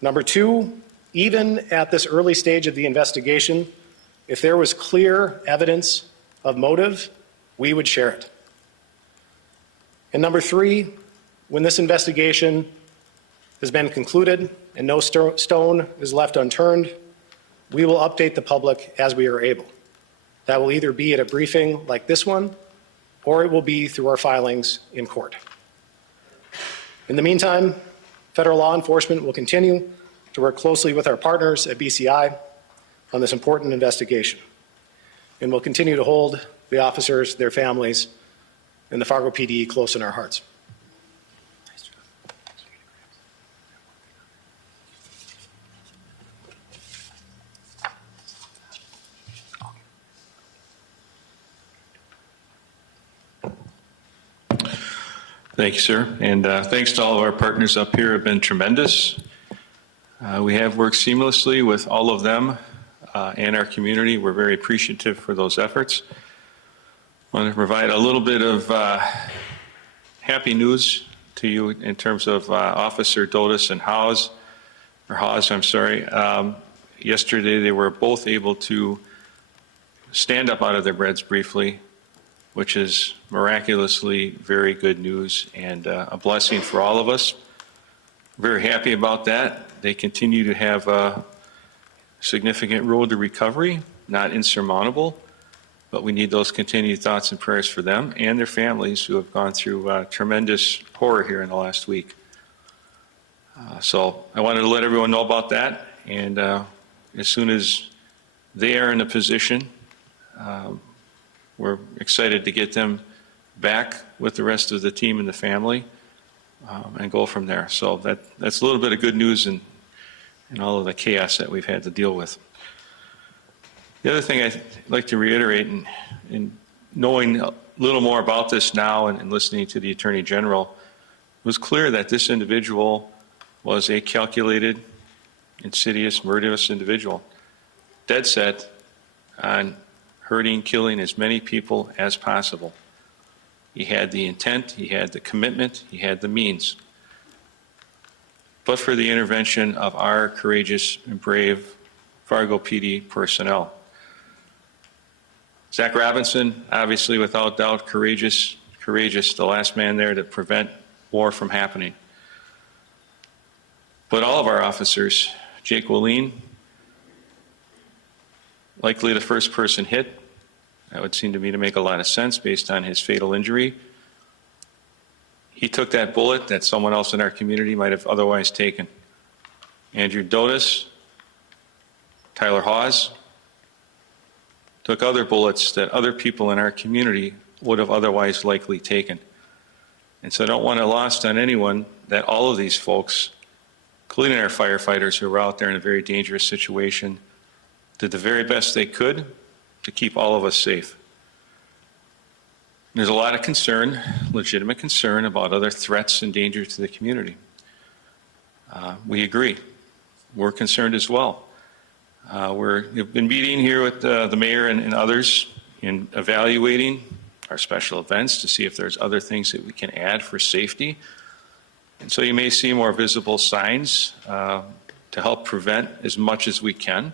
Number two, even at this early stage of the investigation, if there was clear evidence of motive, we would share it. And number three, when this investigation has been concluded and no stone is left unturned, we will update the public as we are able. That will either be at a briefing like this one, or it will be through our filings in court. In the meantime, federal law enforcement will continue to work closely with our partners at BCI on this important investigation. And we'll continue to hold the officers, their families, and the Fargo PD close in our hearts. Thank you, sir. And thanks to all of our partners up here have been tremendous. We have worked seamlessly with all of them and our community. We're very appreciative for those efforts. I want to provide a little bit of happy news to you in terms of Officer Dotis and Hawes. Yesterday they were both able to stand up out of their beds briefly, which is miraculously very good news and a blessing for all of us. Very happy about that. They continue to have a significant road to recovery, not insurmountable, but we need those continued thoughts and prayers for them and their families who have gone through tremendous horror here in the last week. So I wanted to let everyone know about that, and as soon as they are in a position, we're excited to get them back with the rest of the team and the family and go from there. So that's a little bit of good news in all of the chaos that we've had to deal with. The other thing I'd like to reiterate, in knowing a little more about this now and listening to the Attorney General, it was clear that this individual was a calculated, insidious, murderous individual, dead set on hurting, killing as many people as possible. He had the intent, he had the commitment, he had the means. But for the intervention of our courageous and brave Fargo PD personnel. Zach Robinson, obviously without doubt, courageous, the last man there to prevent war from happening. But all of our officers, Jake Willeen, likely the first person hit. That would seem to me to make a lot of sense based on his fatal injury. He took that bullet that someone else in our community might have otherwise taken. Andrew Dotis, Tyler Hawes, took other bullets that other people in our community would have otherwise likely taken. And so I don't want to lost on anyone that all of these folks, including our firefighters who were out there in a very dangerous situation, did the very best they could to keep all of us safe. There's a lot of concern, legitimate concern, about other threats and dangers to the community. We agree. We're concerned as well. We've been meeting here with the mayor and others in evaluating our special events to see if there's other things that we can add for safety. And so you may see more visible signs to help prevent as much as we can.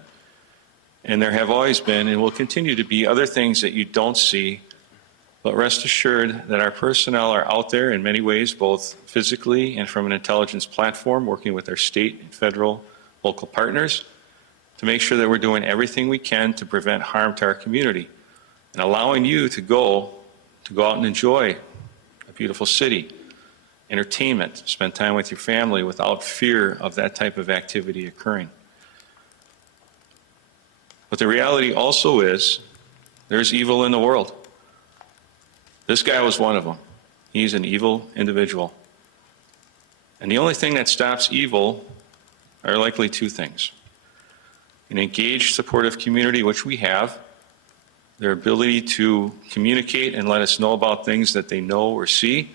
And there have always been and will continue to be other things that you don't see, but rest assured that our personnel are out there in many ways, both physically and from an intelligence platform, working with our state, federal, local partners to make sure that we're doing everything we can to prevent harm to our community and allowing you to go out and enjoy a beautiful city, entertainment, spend time with your family without fear of that type of activity occurring. But the reality also is there's evil in the world. This guy was one of them. He's an evil individual. And the only thing that stops evil are likely two things: an engaged, supportive community, which we have, their ability to communicate and let us know about things that they know or see.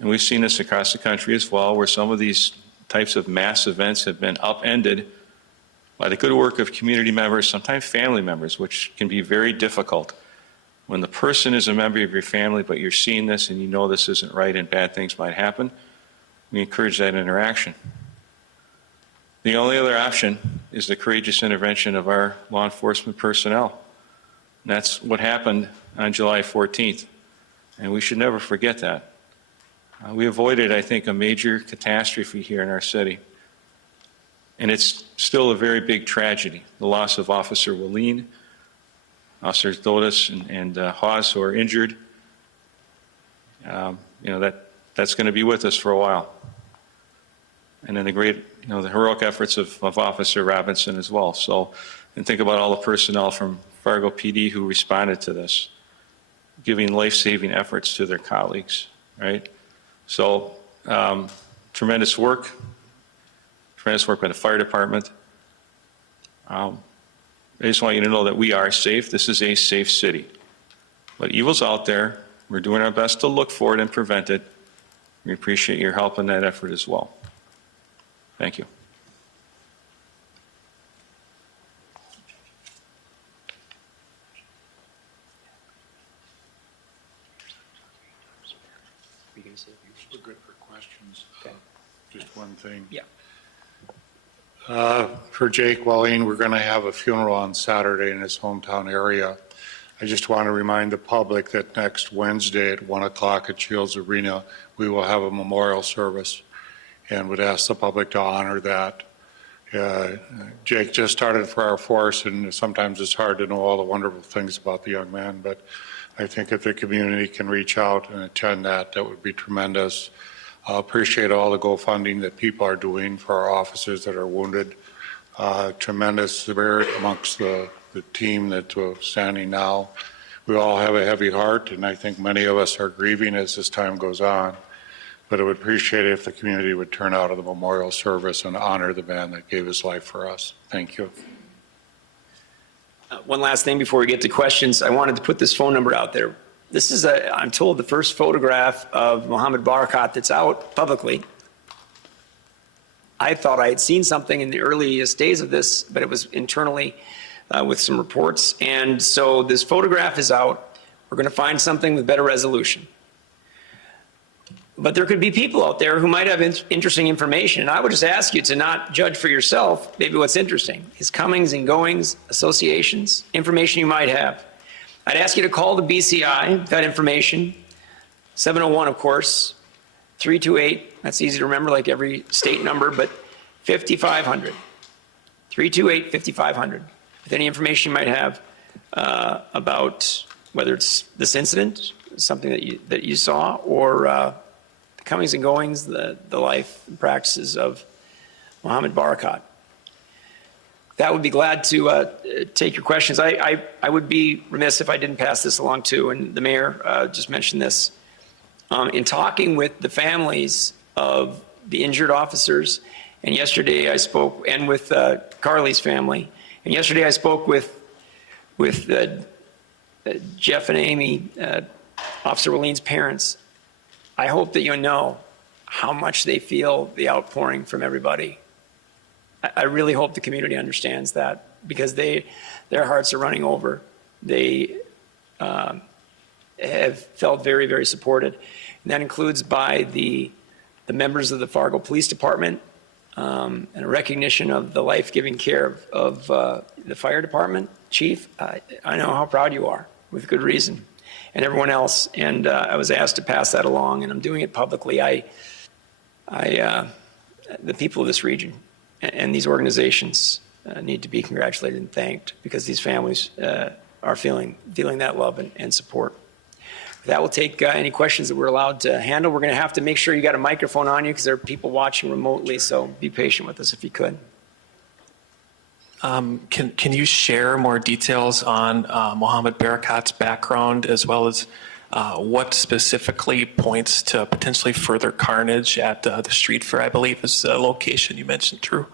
And we've seen this across the country as well, where some of these types of mass events have been upended by the good work of community members, sometimes family members, which can be very difficult. When the person is a member of your family, but you're seeing this and you know this isn't right and bad things might happen, we encourage that interaction. The only other option is the courageous intervention of our law enforcement personnel. And that's what happened on July 14th, and we should never forget that. We avoided, I think, a major catastrophe here in our city. And it's still a very big tragedy, the loss of Officer Willeen, Officers Dotis and Hawes, who are injured. That's going to be with us for a while. And then the great, the heroic efforts of Officer Robinson as well. So, and think about all the personnel from Fargo PD who responded to this. giving life-saving efforts to their colleagues, right? So tremendous work by the fire department. I just want you to know that we are safe. This is a safe city. But evil's out there. We're doing our best to look for it and prevent it. We appreciate your help in that effort as well. Thank you. We're good for questions. Just one thing. Yeah. For Jake Welling, we're going to have a funeral on Saturday in his hometown area. I just want to remind the public that next Wednesday at 1 o'clock at Shields Arena, we will have a memorial service and would ask the public to honor that. Jake just started for our force, and sometimes it's hard to know all the wonderful things about the young man, but I think if the community can reach out and attend that, that would be tremendous. I appreciate all the GoFunding that people are doing for our officers that are wounded. Tremendous spirit amongst the team that's standing now. We all have a heavy heart, and I think many of us are grieving as this time goes on. But I would appreciate it if the community would turn out to the memorial service and honor the man that gave his life for us. Thank you. One last thing before we get to questions. I wanted to put this phone number out there. This is, I'm told, the first photograph of Mohammed Barakat that's out publicly. I thought I had seen something in the earliest days of this, but it was internally with some reports. And so this photograph is out. We're going to find something with better resolution. But there could be people out there who might have interesting information. And I would just ask you to not judge for yourself maybe what's interesting. His comings and goings, associations, information you might have. I'd ask you to call the BCI, that information, 701, of course, 328, that's easy to remember like every state number, but 5500, 328-5500, with any information you might have about whether it's this incident, something that you saw, or the comings and goings, the life and practices of Mohammed Barakat. That would be glad to take your questions. I would be remiss if I didn't pass this along too, and the mayor just mentioned this. In talking with the families of the injured officers, and yesterday I spoke, and with Carly's family, and yesterday I spoke with Jeff and Amy, Officer Wileen's parents. I hope that you know how much they feel the outpouring from everybody. I really hope the community understands that, because their hearts are running over. They have felt very, very supported. And that includes by the members of the Fargo Police Department, and a recognition of the life-giving care of the fire department. Chief, I know how proud you are, with good reason, and everyone else. And I was asked to pass that along, and I'm doing it publicly. The people of this region and these organizations need to be congratulated and thanked, because these families are feeling that love and support. That will take any questions that we're allowed to handle. We're going to have to make sure you got a microphone on you, because there are people watching remotely, so be patient with us if you could. Can you share more details on Mohammed Barakat's background, as well as what specifically points to potentially further carnage at the street fair, I believe is the location you mentioned, Drew?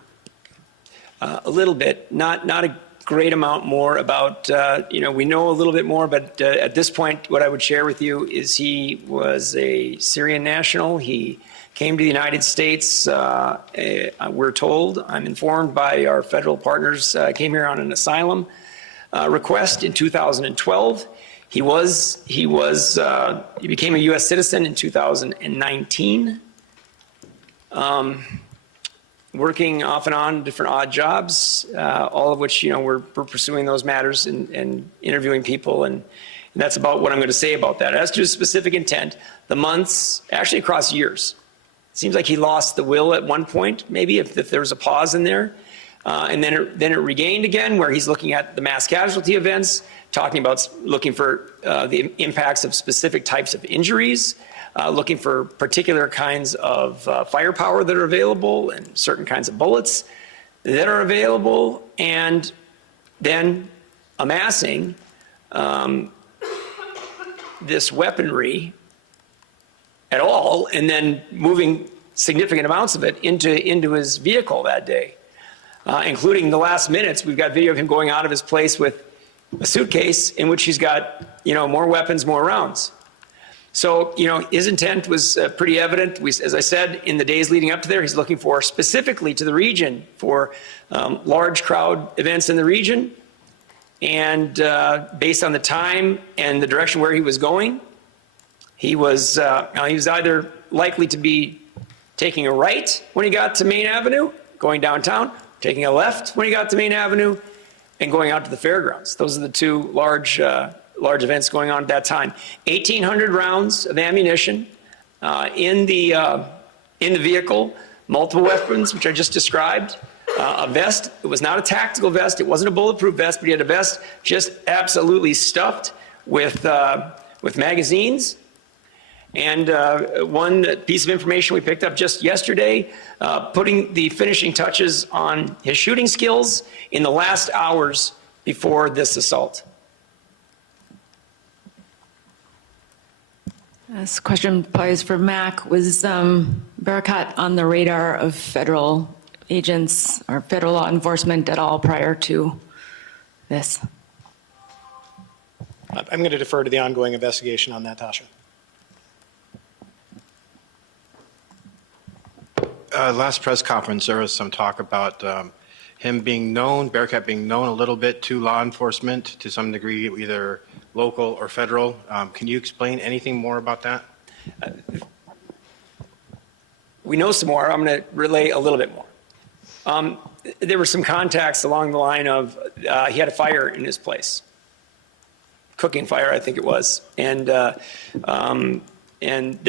A little bit, not a great amount more about, we know a little bit more, but at this point, what I would share with you is he was a Syrian national. He came to the United States, we're told, I'm informed by our federal partners, came here on an asylum request in 2012. He became a U.S. citizen in 2019, working off and on different odd jobs, all of which, we're pursuing those matters and interviewing people, and that's about what I'm going to say about that. As to his specific intent, the months, actually across years, it seems like he lost the will at one point, maybe if there was a pause in there, and then it regained again, where he's looking at the mass casualty events, looking for the impacts of specific types of injuries, looking for particular kinds of firepower that are available and certain kinds of bullets that are available, and then amassing this weaponry at all, and then moving significant amounts of it into his vehicle that day, including the last minutes. We've got video of him going out of his place with a suitcase in which he's got, more weapons, more rounds. So, his intent was pretty evident. As I said, in the days leading up to there, he's looking for specifically to the region for large crowd events in the region. And based on the time and the direction where he was going, he was either likely to be taking a right when he got to Main Avenue, going downtown, taking a left when he got to Main Avenue, and going out to the fairgrounds. Those are the two large events going on at that time. 1,800 rounds of ammunition in the vehicle, multiple weapons, which I just described, a vest. It was not a tactical vest. It wasn't a bulletproof vest, but he had a vest just absolutely stuffed with magazines. And one piece of information we picked up just yesterday, putting the finishing touches on his shooting skills in the last hours before this assault. This question probably is for Mac. Was Barakat on the radar of federal agents or federal law enforcement at all prior to this? I'm going to defer to the ongoing investigation on that, Tasha. Last press conference, there was some talk about him being known, Bearcat being known a little bit to law enforcement to some degree, either local or federal. Can you explain anything more about that? We know some more. I'm going to relay a little bit more. There were some contacts along the line of he had a fire in his place, cooking fire, I think it was, and there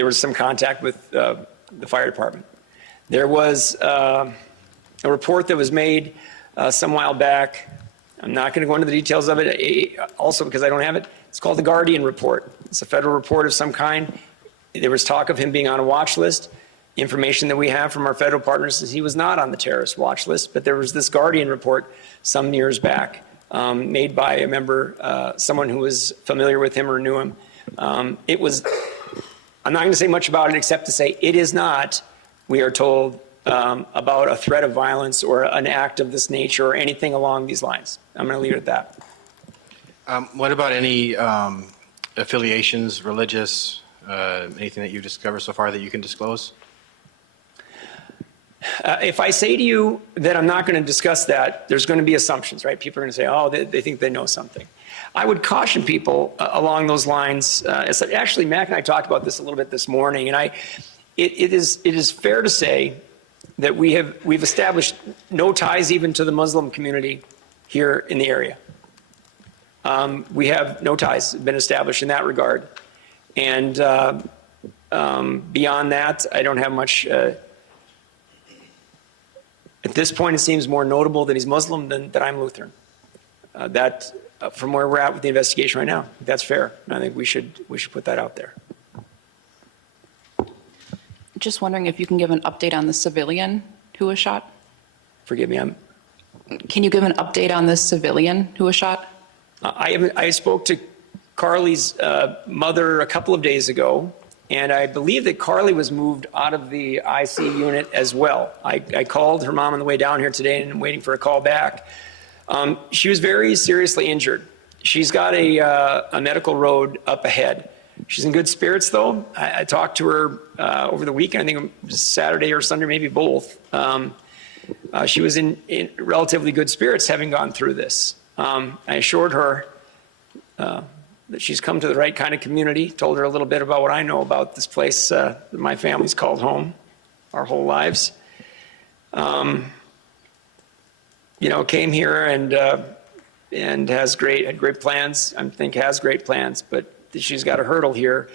was some contact with the fire department. There was a report that was made some while back. I'm not going to go into the details of it, also because I don't have it. It's called the Guardian Report. It's a federal report of some kind. There was talk of him being on a watch list. Information that we have from our federal partners is he was not on the terrorist watch list, but there was this Guardian Report some years back made by a member, someone who was familiar with him or knew him. I'm not going to say much about it except to say it is not, we are told, about a threat of violence or an act of this nature or anything along these lines. I'm going to leave it at that. What about any affiliations, religious, anything that you've discovered so far that you can disclose? If I say to you that I'm not going to discuss that, there's going to be assumptions, right? People are going to say, oh, they think they know something. I would caution people along those lines. Actually, Mac and I talked about this a little bit this morning, and it is fair to say that we've established no ties even to the Muslim community here in the area. We have no ties been established in that regard. And beyond that, I don't have much. At this point, it seems more notable that he's Muslim than that I'm Lutheran. From where we're at with the investigation right now, that's fair. And I think we should put that out there. Just wondering if you can give an update on the civilian who was shot? Forgive me, Can you give an update on the civilian who was shot? I spoke to Carly's mother a couple of days ago, and I believe that Carly was moved out of the IC unit as well. I called her mom on the way down here today and I'm waiting for a call back. She was very seriously injured. She's got a medical road up ahead. She's in good spirits, though. I talked to her over the weekend, I think it was Saturday or Sunday, maybe both. She was in relatively good spirits having gone through this. I assured her that she's come to the right kind of community, told her a little bit about what I know about this place that my family's called home our whole lives. Came here and had great plans. I think has great plans, but she's got a hurdle here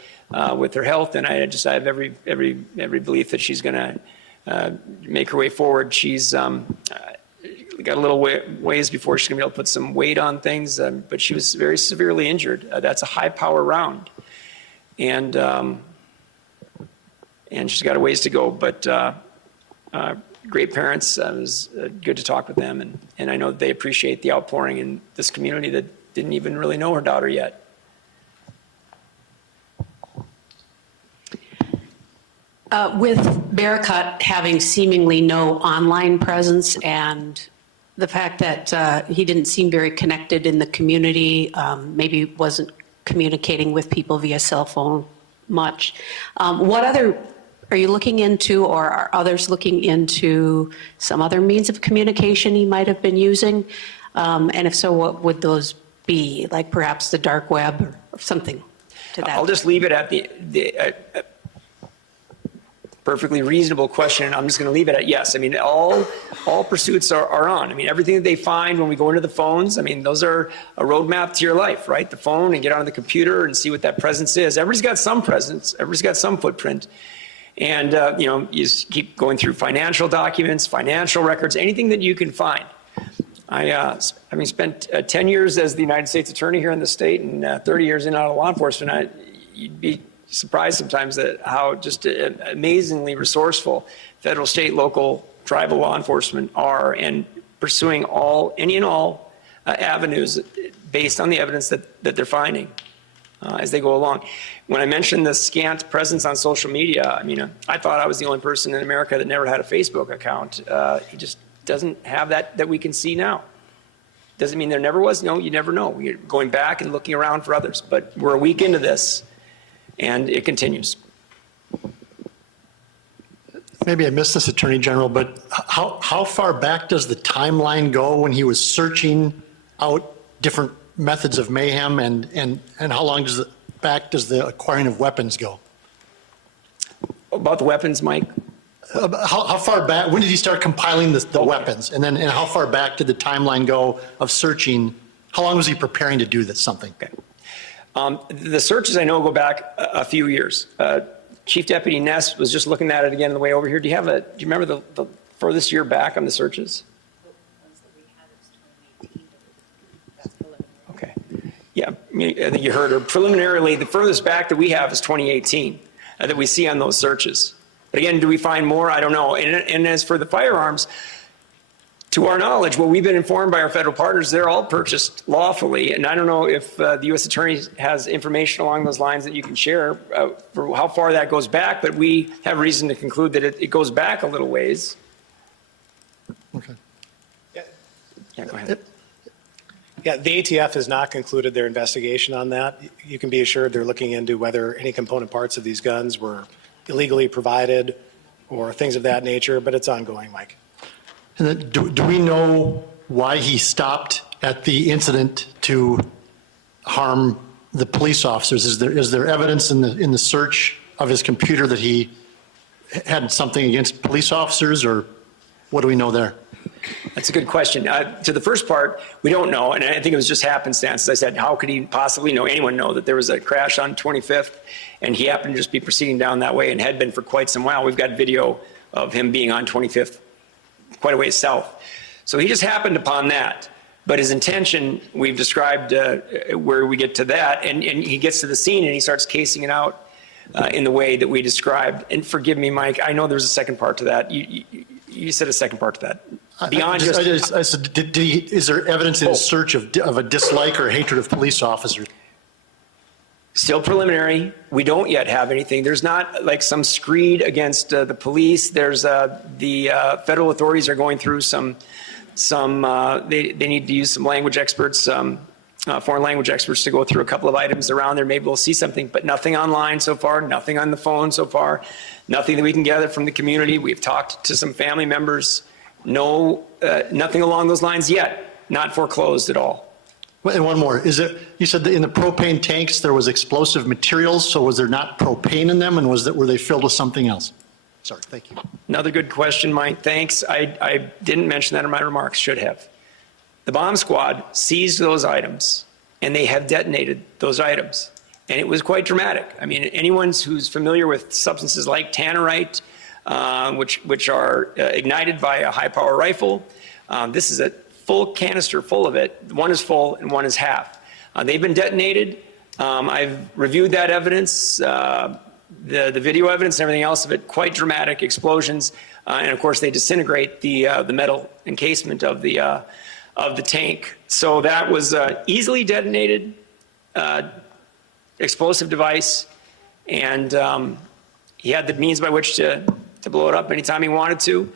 with her health, and I have every belief that she's going to make her way forward. She's got a little ways before she's going to be able to put some weight on things, but she was very severely injured. That's a high-power round, and she's got a ways to go. But great parents. It was good to talk with them, and I know that they appreciate the outpouring in this community that didn't even really know her daughter yet. With Barakat having seemingly no online presence and the fact that he didn't seem very connected in the community, maybe wasn't communicating with people via cell phone much, what other are you looking into, or are others looking into some other means of communication he might have been using? And if so, what would those be? Like perhaps the dark web or something to that? I'll just leave it at the perfectly reasonable question. I'm just going to leave it at yes. I mean, all pursuits are on. I mean, everything that they find when we go into the phones, I mean, those are a roadmap to your life, right? The phone, and get on the computer and see what that presence is. Everybody's got some presence. Everybody's got some footprint. And, you know, you just keep going through financial documents, financial records, anything that you can find. I mean, spent 10 years as the United States Attorney here in the state and 30 years in and out of law enforcement. You'd be surprised sometimes at how just amazingly resourceful federal, state, local, tribal law enforcement are, and pursuing any and all avenues based on the evidence that they're finding as they go along. When I mentioned the scant presence on social media, I mean, I thought I was the only person in America that never had a Facebook account. He just doesn't have that we can see now. Doesn't mean there never was. No, you never know. We're going back and looking around for others. But we're a week into this, and it continues. Maybe I missed this, Attorney General, but how far back does the timeline go when he was searching out different methods of mayhem, and how long back does the acquiring of weapons go? About the weapons, Mike? How far back, when did he start compiling the weapons? And how far back did the timeline go of searching? How long was he preparing to do something? Okay. The searches I know go back a few years. Chief Deputy Ness was just looking at it again on the way over here. Do you remember the furthest year back on the searches? Okay. Yeah, I think you heard her. Preliminarily, the furthest back that we have is 2018 that we see on those searches. But again, do we find more? I don't know. And as for the firearms, to our knowledge, what we've been informed by our federal partners, they're all purchased lawfully. And I don't know if the U.S. Attorney has information along those lines that you can share for how far that goes back, but we have reason to conclude that it goes back a little ways. Okay. Yeah, go ahead. Yeah, the ATF has not concluded their investigation on that. You can be assured they're looking into whether any component parts of these guns were illegally provided or things of that nature, but it's ongoing, Mike. And then do we know why he stopped at the incident to harm the police officers? Is there evidence in the search of his computer that he had something against police officers, or what do we know there? That's a good question. To the first part, we don't know, and I think it was just happenstance. As I said, how could he possibly know, anyone know, that there was a crash on 25th, and he happened to just be proceeding down that way and had been for quite some while. We've got video of him being on 25th quite a ways south. So he just happened upon that. But his intention, we've described where we get to that, and he gets to the scene and he starts casing it out in the way that we described. And forgive me, Mike, I know there's a second part to that. You said a second part to that. Beyond I said, is there evidence in his search of a dislike or hatred of police officers? Still preliminary. We don't yet have anything. There's not like some screed against the police. There's the federal authorities are going through they need to use some language experts, foreign language experts, to go through a couple of items around there. Maybe we'll see something, but nothing online so far, nothing on the phone so far, nothing that we can gather from the community. We've talked to some family members. No, nothing along those lines yet. Not foreclosed at all. And one more, you said that in the propane tanks there was explosive materials, so was there not propane in them, and were they filled with something else? Sorry, thank you. Another good question, Mike, thanks. I didn't mention that in my remarks, should have. The bomb squad seized those items, and they have detonated those items, and it was quite dramatic. I mean, anyone who's familiar with substances like tannerite, which are ignited by a high-power rifle, this is a full canister full of it. One is full and one is half. They've been detonated. I've reviewed that evidence, the video evidence and everything else of it, quite dramatic explosions. And of course they disintegrate the metal encasement of the tank. So that was easily detonated explosive device, and he had the means by which to blow it up anytime he wanted to.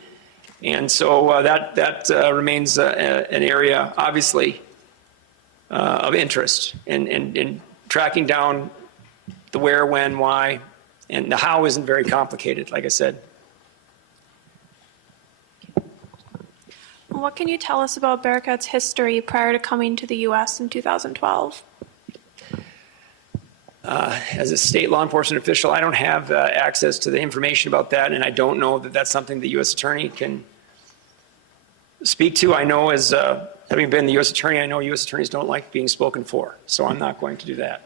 And so that remains an area, obviously, of interest in tracking down the where, when, why, and the how isn't very complicated, like I said. What can you tell us about Bearcat's history prior to coming to the U.S. in 2012? As a state law enforcement official, I don't have access to the information about that, and I don't know that that's something the U.S. Attorney can speak to. I know, as having been the U.S. Attorney, I know U.S. Attorneys don't like being spoken for, so I'm not going to do that.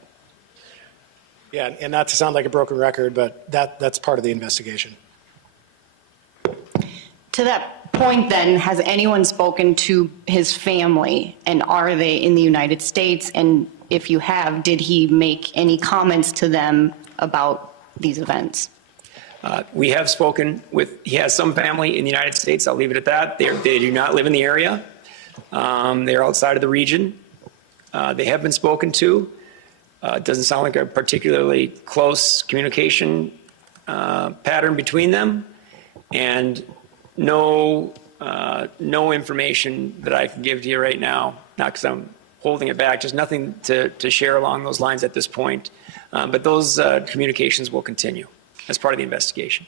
Yeah, and not to sound like a broken record, but that's part of the investigation. To that point then, has anyone spoken to his family, and are they in the United States? And if you have, did he make any comments to them about these events? We have spoken with, he has some family in the United States, I'll leave it at that. They do not live in the area. They're outside of the region. They have been spoken to. It doesn't sound like a particularly close communication pattern between them, and no information that I can give to you right now, not because I'm holding it back, just nothing to share along those lines at this point. But those communications will continue as part of the investigation.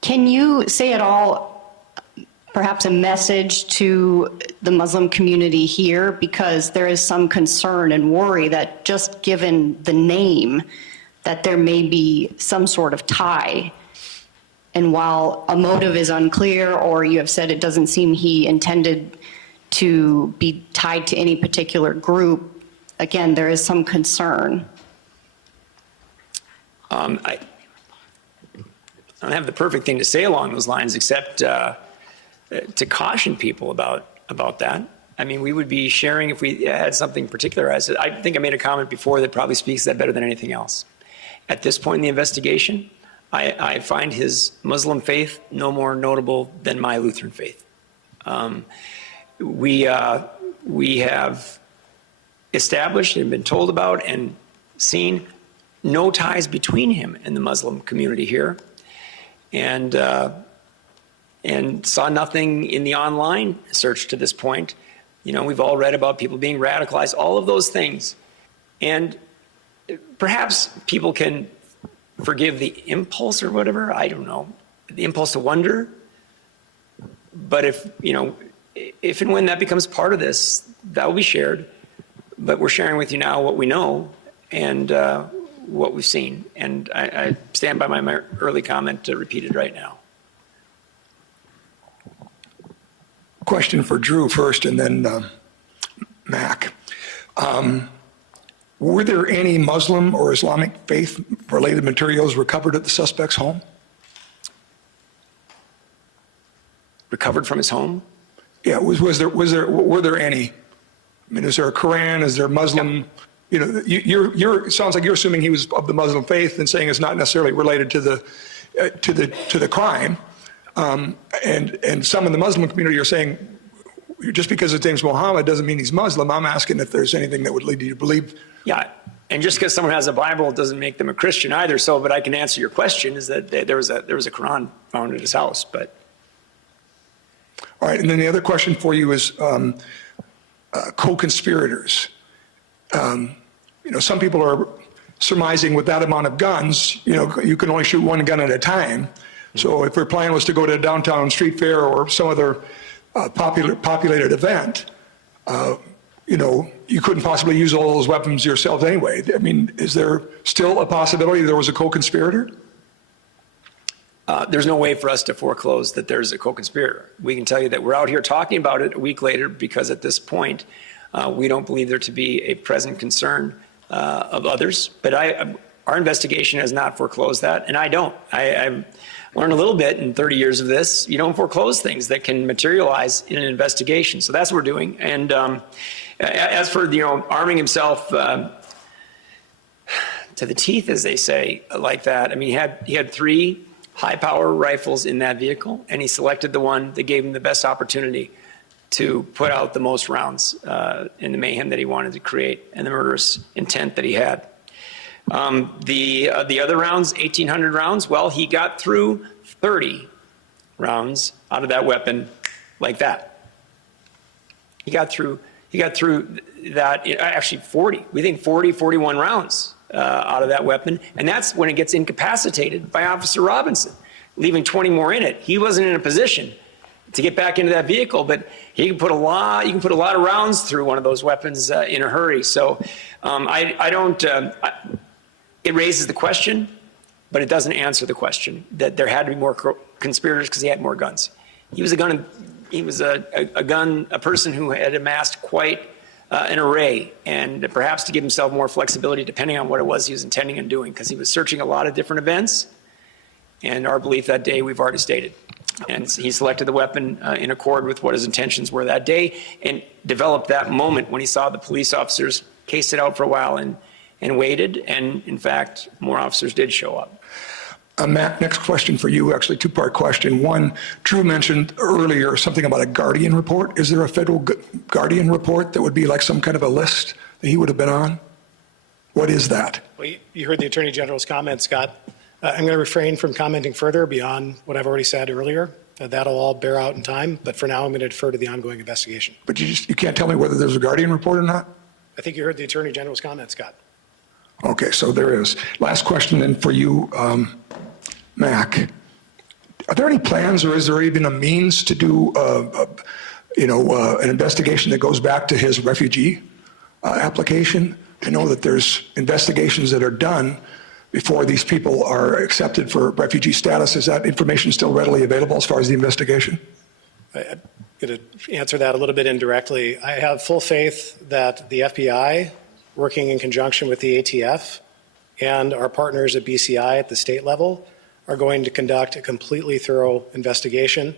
Can you say at all, perhaps a message to the Muslim community here? Because there is some concern and worry that just given the name, that there may be some sort of tie. And while a motive is unclear, or you have said it doesn't seem he intended to be tied to any particular group, again, there is some concern. I don't have the perfect thing to say along those lines, except to caution people about that. I mean, we would be sharing if we had something particularized. I think I made a comment before that probably speaks to that better than anything else. At this point in the investigation, I find his Muslim faith no more notable than my Lutheran faith. We have established and been told about and seen no ties between him and the Muslim community here, and saw nothing in the online search to this point. You know, we've all read about people being radicalized, all of those things. And perhaps people can forgive the impulse or whatever, I don't know, the impulse to wonder. But if and when that becomes part of this, that will be shared. But we're sharing with you now what we know and what we've seen. And I stand by my early comment repeated right now. Question for Drew first, and then Mac. Were there any Muslim or Islamic faith-related materials recovered at the suspect's home? Recovered from his home? Yeah, were there any? I mean, is there a Quran? Is there Muslim? You know, it sounds like you're assuming he was of the Muslim faith and saying it's not necessarily related to the crime. And some in the Muslim community are saying just because his name's Muhammad doesn't mean he's Muslim. I'm asking if there's anything that would lead you to believe. Yeah, and just because someone has a Bible doesn't make them a Christian either. So, but I can answer your question: is that there was a Quran found at his house? But all right, and then the other question for you is co-conspirators. Some people are surmising with that amount of guns, you can only shoot one gun at a time. So if their plan was to go to a downtown street fair or some other populated event, you couldn't possibly use all those weapons yourselves anyway. I mean, is there still a possibility there was a co-conspirator? There's no way for us to foreclose that there's a co-conspirator. We can tell you that we're out here talking about it a week later because at this point, we don't believe there to be a present concern of others. But our investigation has not foreclosed that, and I don't. I've learned a little bit in 30 years of this. You don't foreclose things that can materialize in an investigation. So that's what we're doing. And as for arming himself to the teeth, as they say, like that, I mean, he had 3 high-power rifles in that vehicle, and he selected the one that gave him the best opportunity to put out the most rounds in the mayhem that he wanted to create and the murderous intent that he had. The other rounds, 1,800 rounds, well, he got through 30 rounds out of that weapon like that. He got through that, actually 40, we think 40, 41 rounds out of that weapon. And that's when it gets incapacitated by Officer Robinson, leaving 20 more in it. He wasn't in a position to get back into that vehicle, but you can put a lot of rounds through one of those weapons in a hurry. So it raises the question, but it doesn't answer the question that there had to be more conspirators because he had more guns. He was a person who had amassed quite an array, and perhaps to give himself more flexibility depending on what it was he was intending on doing, because he was searching a lot of different events. And our belief that day we've already stated. And he selected the weapon in accord with what his intentions were that day, and developed that moment when he saw the police officers cased it out for a while and waited. And in fact, more officers did show up. Matt, next question for you, actually two-part question. One, Drew mentioned earlier something about a Guardian report. Is there a federal Guardian report that would be like some kind of a list that he would have been on? What is that? Well, you heard the Attorney General's comment, Scott. I'm going to refrain from commenting further beyond what I've already said earlier. That'll all bear out in time, but for now I'm going to defer to the ongoing investigation. But you can't tell me whether there's a Guardian report or not? I think you heard the Attorney General's comment, Scott. Okay, so there is. Last question then for you, Mac. Are there any plans, or is there even a means to do, an investigation that goes back to his refugee application? I know that there's investigations that are done before these people are accepted for refugee status. Is that information still readily available as far as the investigation? I'm going to answer that a little bit indirectly. I have full faith that the FBI, working in conjunction with the ATF and our partners at BCI at the state level, are going to conduct a completely thorough investigation.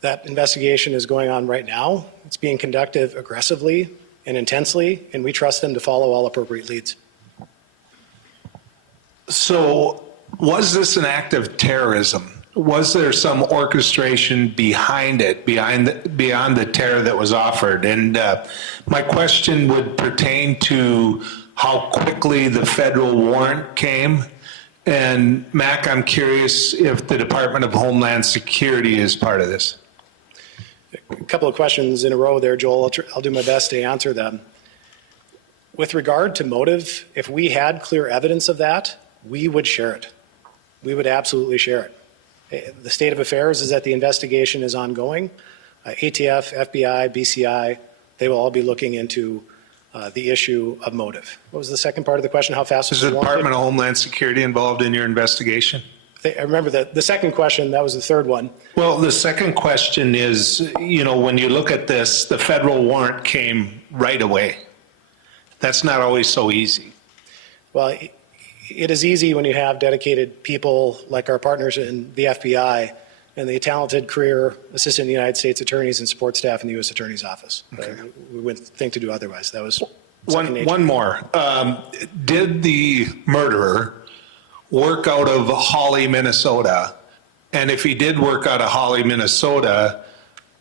That investigation is going on right now. It's being conducted aggressively and intensely, and we trust them to follow all appropriate leads. So was this an act of terrorism? Was there some orchestration behind it, beyond the terror that was offered? And my question would pertain to how quickly the federal warrant came. And Mac, I'm curious if the Department of Homeland Security is part of this. A couple of questions in a row there, Joel. I'll do my best to answer them. With regard to motive, if we had clear evidence of that, we would share it. We would absolutely share it. The state of affairs is that the investigation is ongoing. ATF, FBI, BCI, they will all be looking into the issue of motive. What was the second part of the question? How fast was the Department of Homeland Security involved in your investigation? I remember the second question, that was the third one. Well, the second question is, when you look at this, the federal warrant came right away. That's not always so easy. Well, it is easy when you have dedicated people like our partners in the FBI and the talented career assistant United States attorneys and support staff in the U.S. Attorney's Office. Okay. We wouldn't think to do otherwise. That was one more. Did the murderer work out of Hawley, Minnesota? And if he did work out of Hawley, Minnesota,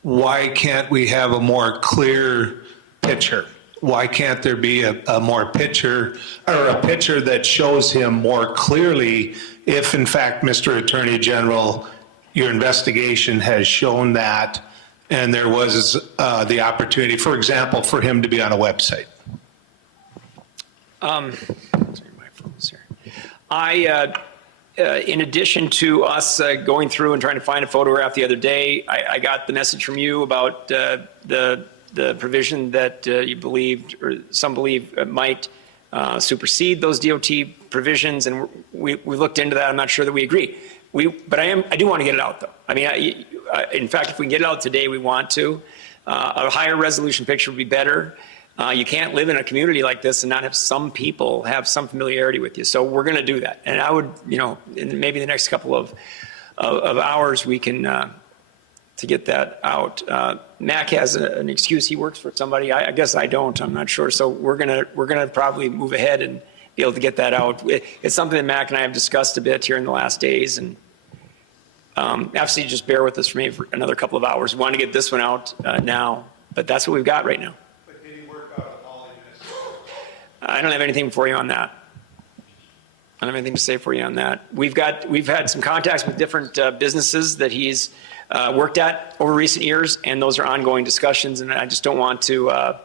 why can't we have a more clear picture? Why can't there be a more picture, or a picture that shows him more clearly if, in fact, Mr. Attorney General, your investigation has shown that, and there was the opportunity, for example, for him to be on a website? In addition to us going through and trying to find a photograph the other day, I got the message from you about the provision that you believed, or some believe, might supersede those DOT provisions, and we looked into that. I'm not sure that we agree. But I do want to get it out, though. I mean, in fact, if we can get it out today, we want to. A higher resolution picture would be better. You can't live in a community like this and not have some people have some familiarity with you. So we're going to do that. And I would, in maybe the next couple of hours, we can to get that out. Mac has an excuse. He works for somebody. I guess I don't. I'm not sure. So we're gonna probably move ahead and be able to get that out. It's something that Mac and I have discussed a bit here in the last days, and absolutely just bear with us for maybe for another couple of hours. We want to get this one out now, but that's what we've got right now. But did he work out of Hawley, Minnesota? I don't have anything for you on that. I don't have anything to say for you on that. We've had some contacts with different businesses that he's worked at over recent years, and those are ongoing discussions, and I just don't want to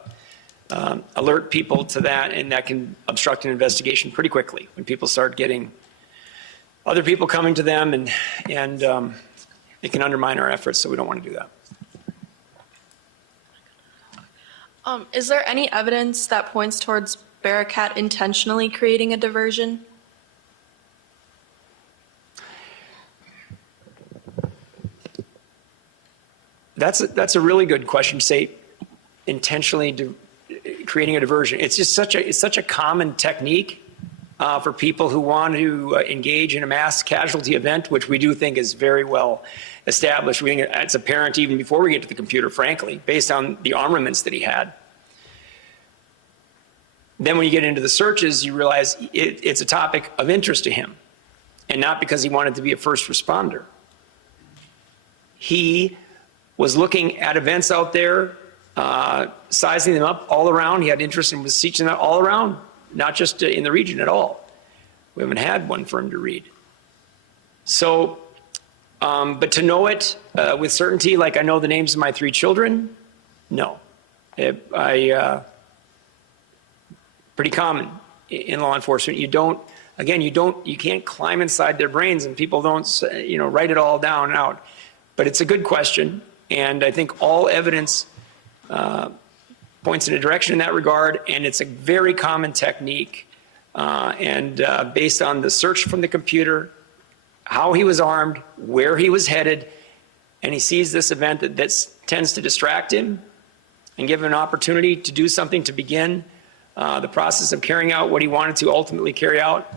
alert people to that, and that can obstruct an investigation pretty quickly when people start getting other people coming to them, and it can undermine our efforts, so we don't want to do that. Is there any evidence that points towards Bearcat intentionally creating a diversion? That's a really good question. Say intentionally creating a diversion. It's just such a common technique for people who want to engage in a mass casualty event, which we do think is very well established. We think it's apparent even before we get to the computer, frankly, based on the armaments that he had. Then when you get into the searches, you realize it's a topic of interest to him, and not because he wanted to be a first responder. He was looking at events out there, sizing them up all around. He had interest in teaching that all around, not just in the region at all. We haven't had one for him to read. So, but to know it with certainty, like I know the names of my 3 children, no. Pretty common in law enforcement. You can't climb inside their brains, and people don't, write it all down and out. But it's a good question, and I think all evidence points in a direction in that regard, and it's a very common technique. Based on the search from the computer, how he was armed, where he was headed, and he sees this event that tends to distract him and give him an opportunity to do something to begin the process of carrying out what he wanted to ultimately carry out.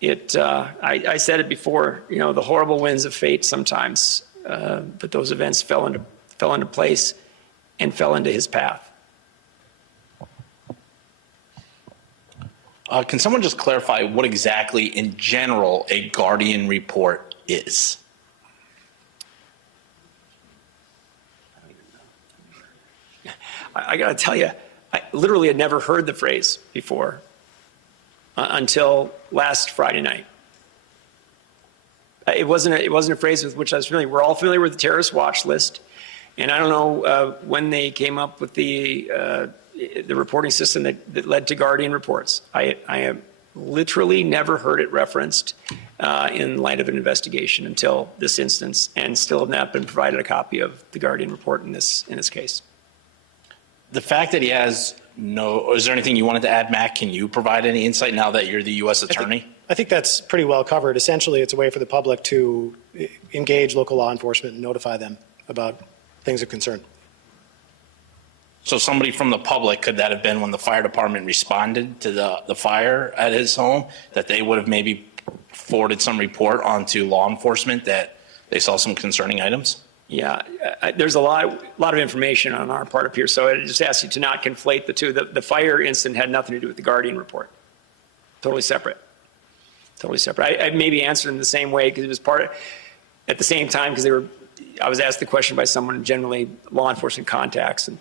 I said it before, the horrible winds of fate sometimes, but those events fell into place and fell into his path. Can someone just clarify what exactly, in general, a Guardian report is? I got to tell you, I literally had never heard the phrase before until last Friday night. It wasn't a phrase with which I was familiar. We're all familiar with the terrorist watch list, and I don't know when they came up with the reporting system that led to Guardian reports. I have literally never heard it referenced in light of an investigation until this instance, and still have not been provided a copy of the Guardian report in this case. The fact that he has is there anything you wanted to add, Matt? Can you provide any insight now that you're the U.S. Attorney? I think that's pretty well covered. Essentially, it's a way for the public to engage local law enforcement and notify them about things of concern. So somebody from the public, could that have been when the fire department responded to the fire at his home, that they would have maybe forwarded some report onto law enforcement that they saw some concerning items? Yeah, there's a lot of information on our part up here, so I just ask you to not conflate the two. The fire incident had nothing to do with the Guardian report. Totally separate. Totally separate. I maybe answered in the same way because it was at the same time, because I was asked the question by someone, generally law enforcement contacts. And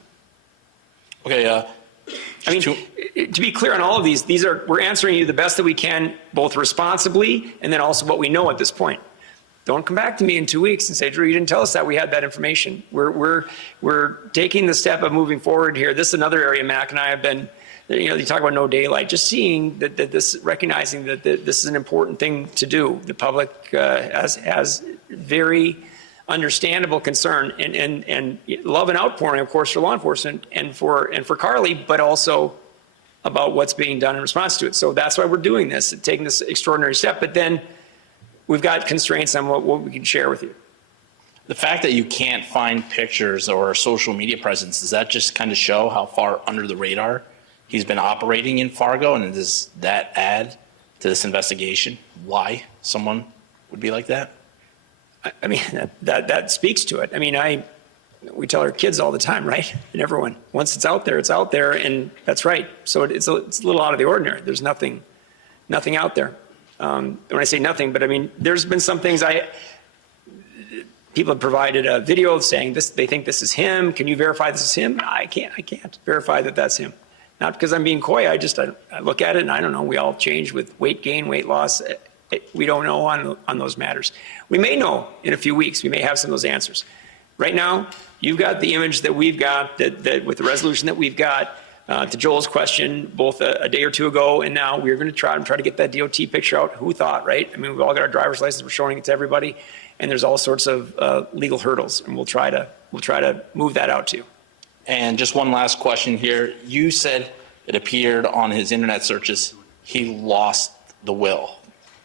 okay. I mean, to be clear on all of these we're answering you the best that we can, both responsibly and then also what we know at this point. Don't come back to me in 2 weeks and say, Drew, you didn't tell us that we had that information. We're taking the step of moving forward here. This is another area Mac and I have been, you talk about no daylight, just seeing recognizing that this is an important thing to do. The public has very understandable concern and love and outpouring, of course, for law enforcement and for Carly, but also about what's being done in response to it. So that's why we're doing this, taking this extraordinary step. But then we've got constraints on what we can share with you. The fact that you can't find pictures or social media presence, does that just kind of show how far under the radar he's been operating in Fargo? And does that add to this investigation why someone would be like that? I mean, that speaks to it. I mean, we tell our kids all the time, right? And everyone, once it's out there, and that's right. So it's a little out of the ordinary. There's nothing out there. When I say nothing, but I mean, there's been some things people have provided a video saying this, they think this is him. Can you verify this is him? I can't verify that that's him. Not because I'm being coy, I look at it and I don't know, we all change with weight gain, weight loss. We don't know on those matters. We may know in a few weeks. We may have some of those answers. Right now, you've got the image that we've got, that with the resolution that we've got. To Joel's question, both a day or two ago and now, we're going to try to get that DOT picture out. Who thought, right? I mean, we've all got our driver's license. We're showing it to everybody, and there's all sorts of legal hurdles, and we'll try to move that out too. And just one last question here. You said it appeared on his internet searches he lost the will.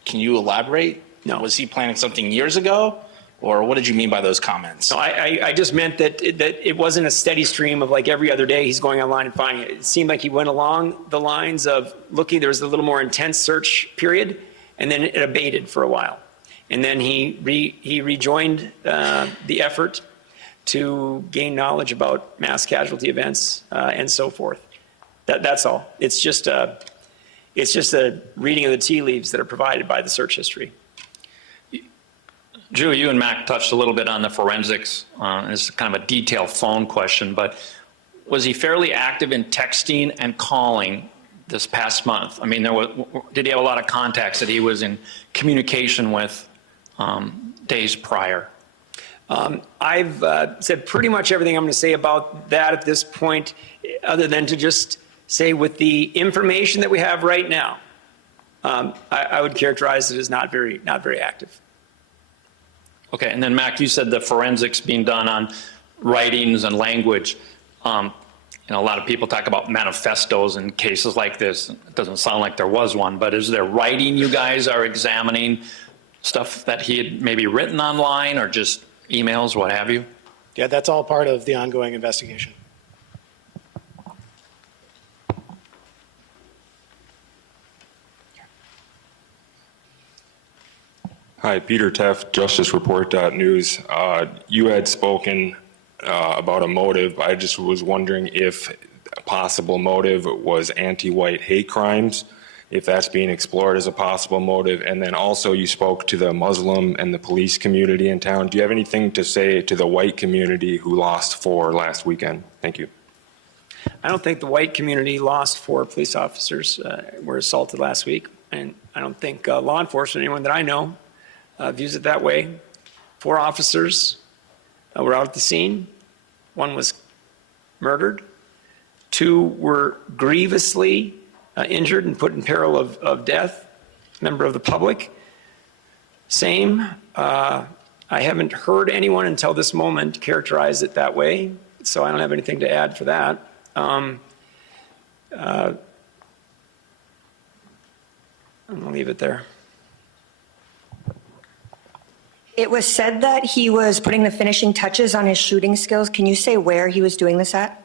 Can you elaborate? No. Was he planning something years ago? Or what did you mean by those comments? No, I just meant that it wasn't a steady stream of like every other day he's going online and finding it. It seemed like he went along the lines of looking, there was a little more intense search period, and then it abated for a while. And then he rejoined the effort to gain knowledge about mass casualty events and so forth. That's all. It's just a reading of the tea leaves that are provided by the search history. Drew, you and Mac touched a little bit on the forensics. It's kind of a detailed phone question, but was he fairly active in texting and calling this past month? I mean, did he have a lot of contacts that he was in communication with days prior? I've said pretty much everything I'm going to say about that at this point, other than to just say with the information that we have right now, I would characterize it as not very active. Okay, and then Mac, you said the forensics being done on writings and language. A lot of people talk about manifestos in cases like this. It doesn't sound like there was one, but is there writing you guys are examining, stuff that he had maybe written online or just emails, what have you? Yeah, that's all part of the ongoing investigation. Hi, Peter Teff, JusticeReport.news. You had spoken about a motive. I just was wondering if a possible motive was anti-white hate crimes, if that's being explored as a possible motive. And then also you spoke to the Muslim and the police community in town. Do you have anything to say to the white community who lost 4 last weekend? Thank you. I don't think the white community lost 4 police officers were assaulted last week. And I don't think law enforcement, anyone that I know, views it that way. 4 officers were out at the scene. 1 was murdered. 2 were grievously injured and put in peril of death. Member of the public. Same. I haven't heard anyone until this moment characterize it that way, so I don't have anything to add for that. I'm going to leave it there. It was said that he was putting the finishing touches on his shooting skills. Can you say where he was doing this at?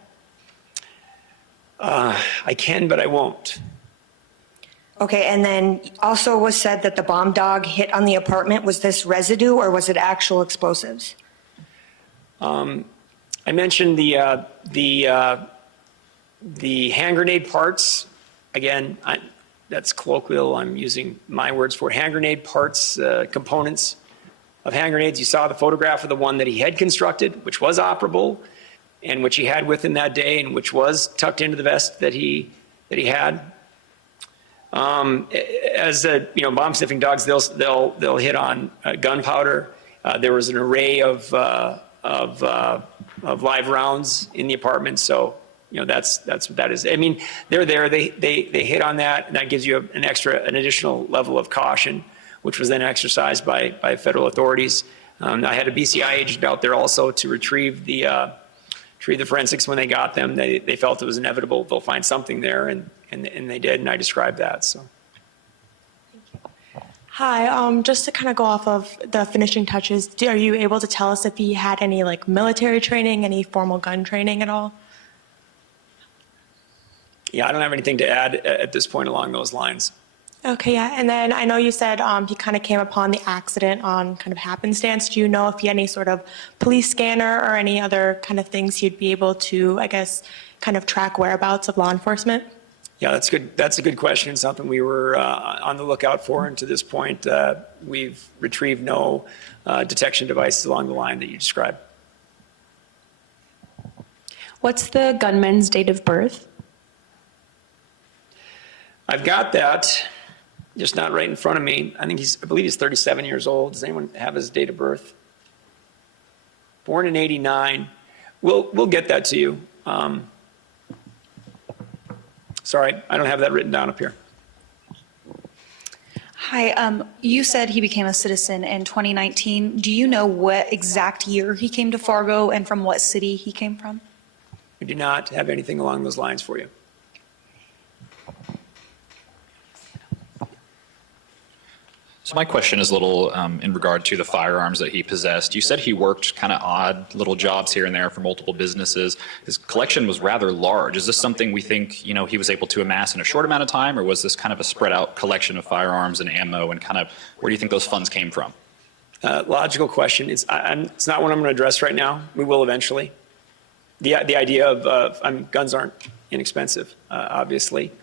I can, but I won't. Okay, and then also was said that the bomb dog hit on the apartment. Was this residue or was it actual explosives? I mentioned the hand grenade parts. Again, that's colloquial. I'm using my words for hand grenade parts, components of hand grenades. You saw the photograph of the one that he had constructed, which was operable, and which he had with him that day, and which was tucked into the vest that he had. As bomb sniffing dogs, they'll hit on gunpowder. There was an array of live rounds in the apartment, so that's what that is. I mean, they're there. They hit on that, and that gives you an additional level of caution, which was then exercised by federal authorities. I had a BCI agent out there also to retrieve the forensics when they got them. They felt it was inevitable they'll find something there, and they did, and I described that. So. Hi, just to kind of go off of the finishing touches, are you able to tell us if he had any military training, any formal gun training at all? Yeah, I don't have anything to add at this point along those lines. Okay, yeah, and then I know you said he kind of came upon the accident on kind of happenstance. Do you know if he had any sort of police scanner or any other kind of things he'd be able to, I guess, kind of track whereabouts of law enforcement? Yeah, that's good. That's a good question. It's something we were on the lookout for, and to this point, we've retrieved no detection devices along the line that you described. What's the gunman's date of birth? I've got that, just not right in front of me. I believe he's 37 years old. Does anyone have his date of birth? Born in '89. We'll get that to you. Sorry, I don't have that written down up here. Hi, you said he became a citizen in 2019. Do you know what exact year he came to Fargo and from what city he came from? We do not have anything along those lines for you. So my question is a little in regard to the firearms that he possessed. You said he worked kind of odd little jobs here and there for multiple businesses. His collection was rather large. Is this something we think, he was able to amass in a short amount of time, or was this kind of a spread out collection of firearms and ammo, and kind of where do you think those funds came from? Logical question. It's not one I'm going to address right now. We will eventually. The idea of guns aren't inexpensive, obviously.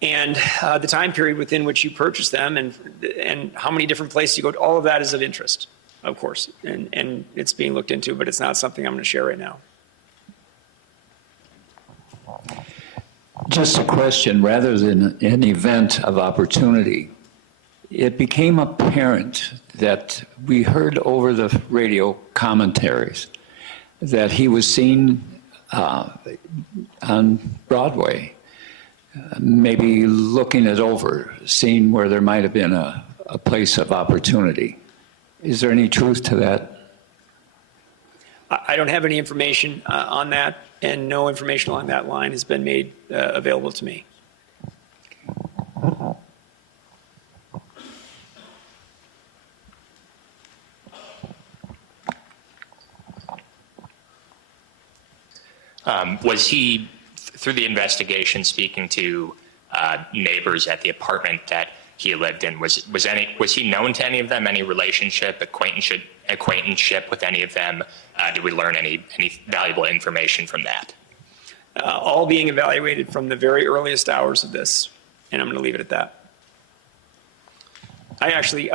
And the time period within which you purchase them and how many different places you go to, all of that is of interest, of course. And it's being looked into, but it's not something I'm going to share right now. Just a question rather than an event of opportunity. It became apparent that we heard over the radio commentaries that he was seen on Broadway, maybe looking it over, seeing where there might have been a place of opportunity. Is there any truth to that? I don't have any information on that, and no information along that line has been made available to me. Was he, through the investigation, speaking to neighbors at the apartment that he lived in? Was he known to any of them? Any relationship, acquaintanceship with any of them? Did we learn any valuable information from that? All being evaluated from the very earliest hours of this, and I'm going to leave it at that. I actually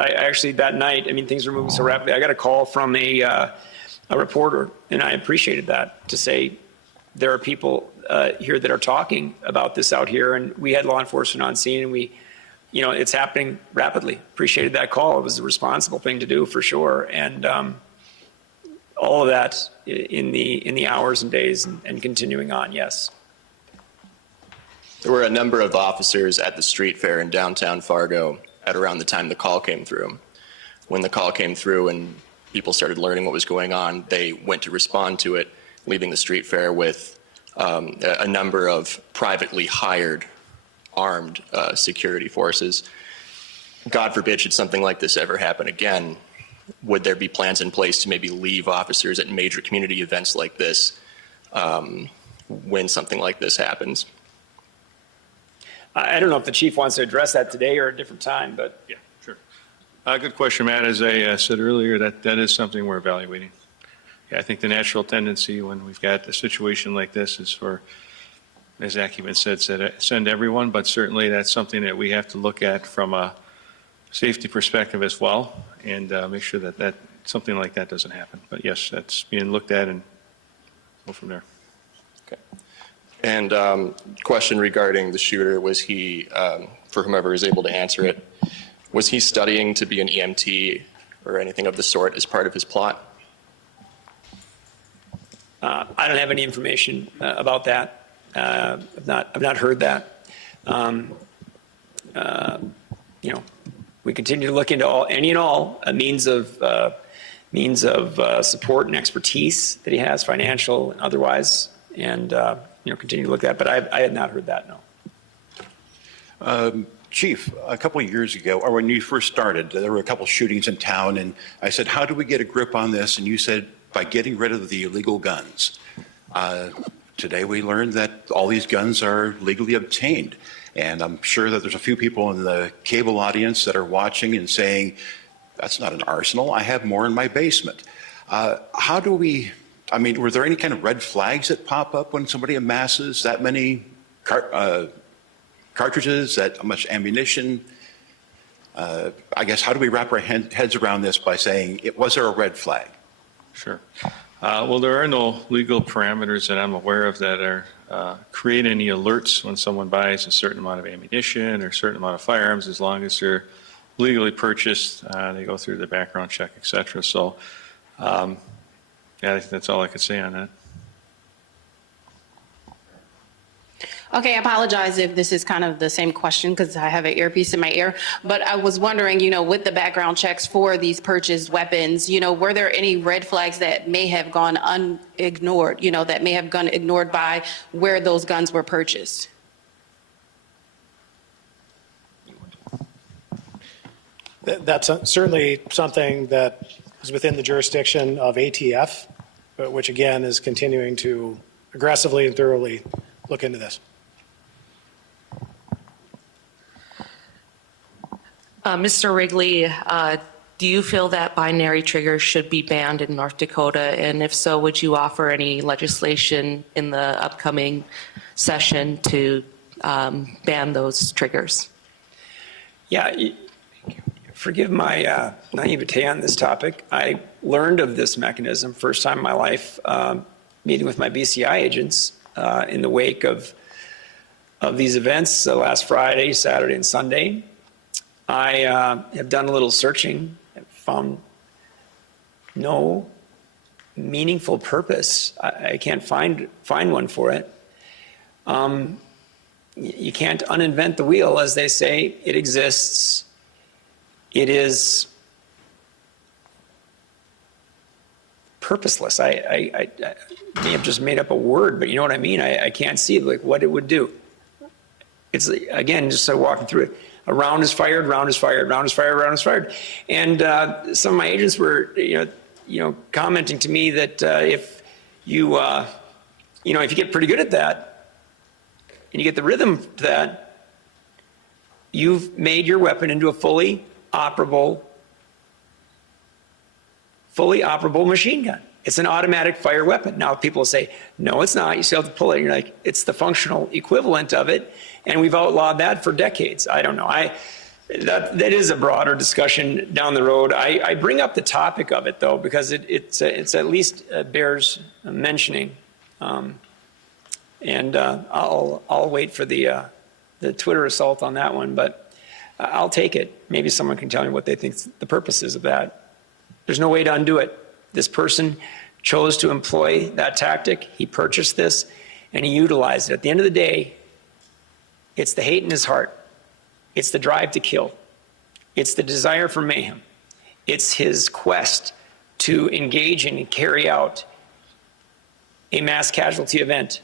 that night, things were moving so rapidly. I got a call from a reporter, and I appreciated that, to say there are people here that are talking about this out here, and we had law enforcement on scene, and it's happening rapidly. Appreciated that call. It was the responsible thing to do, for sure, and all of that in the hours and days and continuing on. Yes. There were a number of officers at the street fair in downtown Fargo at around the time the call came through. When the call came through and people started learning what was going on, they went to respond to it, leaving the street fair with a number of privately hired armed security forces. God forbid should something like this ever happen again, would there be plans in place to maybe leave officers at major community events like this when something like this happens? I don't know if the chief wants to address that today or a different time, but. Yeah, sure. Good question, Matt. As I said earlier, that is something we're evaluating. I think the natural tendency when we've got a situation like this is for, as Zach even said, send everyone, but certainly that's something that we have to look at from a safety perspective as well, and make sure that something like that doesn't happen. But yes, that's being looked at, and go from there. Okay. And question regarding the shooter, was he, for whomever is able to answer it, was he studying to be an EMT or anything of the sort as part of his plot? I don't have any information about that. I've not heard that. We continue to look into any and all means of support and expertise that he has, financial and otherwise, and continue to look at that. But I had not heard that. No. Chief, a couple of years ago, or when you first started, there were a couple of shootings in town, and I said, "How do we get a grip on this?" And you said, by getting rid of the illegal guns. Today we learned that all these guns are legally obtained. And I'm sure that there's a few people in the cable audience that are watching and saying, that's not an arsenal, I have more in my basement. How do we, were there any kind of red flags that pop up when somebody amasses that many cartridges, that much ammunition? I guess, how do we wrap our heads around this by saying, was there a red flag? Sure. Well, there are no legal parameters that I'm aware of that are create any alerts when someone buys a certain amount of ammunition or a certain amount of firearms, as long as they're legally purchased. They go through the background check, et cetera. So, yeah, I think that's all I could say on that. Okay, I apologize if this is kind of the same question because I have an earpiece in my ear, but I was wondering, with the background checks for these purchased weapons, were there any red flags that may have gone unignored, that may have gone ignored by where those guns were purchased? That's certainly something that is within the jurisdiction of ATF, which again is continuing to aggressively and thoroughly look into this. Mr. Wrigley, do you feel that binary triggers should be banned in North Dakota? And if so, would you offer any legislation in the upcoming session to ban those triggers? Yeah, forgive my naivete on this topic. I learned of this mechanism first time in my life meeting with my BCI agents in the wake of these events last Friday, Saturday, and Sunday. I have done a little searching, found no meaningful purpose. I can't find one for it. You can't uninvent the wheel, as they say. It exists. It is purposeless. I may have just made up a word, but you know what I mean? I can't see what it would do. It's, again, just walking through it. A round is fired, round is fired, round is fired, round is fired. And some of my agents were, commenting to me that if you get pretty good at that, and you get the rhythm to that, you've made your weapon into a fully operable machine gun. It's an automatic fire weapon. Now people will say, no, it's not. You still have to pull it. And you're like, it's the functional equivalent of it. And we've outlawed that for decades. I don't know. That is a broader discussion down the road. I bring up the topic of it, though, because it's at least bears mentioning. And I'll wait for the Twitter assault on that one, but I'll take it. Maybe someone can tell me what they think the purpose is of that. There's no way to undo it. This person chose to employ that tactic. He purchased this, and he utilized it. At the end of the day, it's the hate in his heart. It's the drive to kill. It's the desire for mayhem. It's his quest to engage in and carry out a mass casualty event.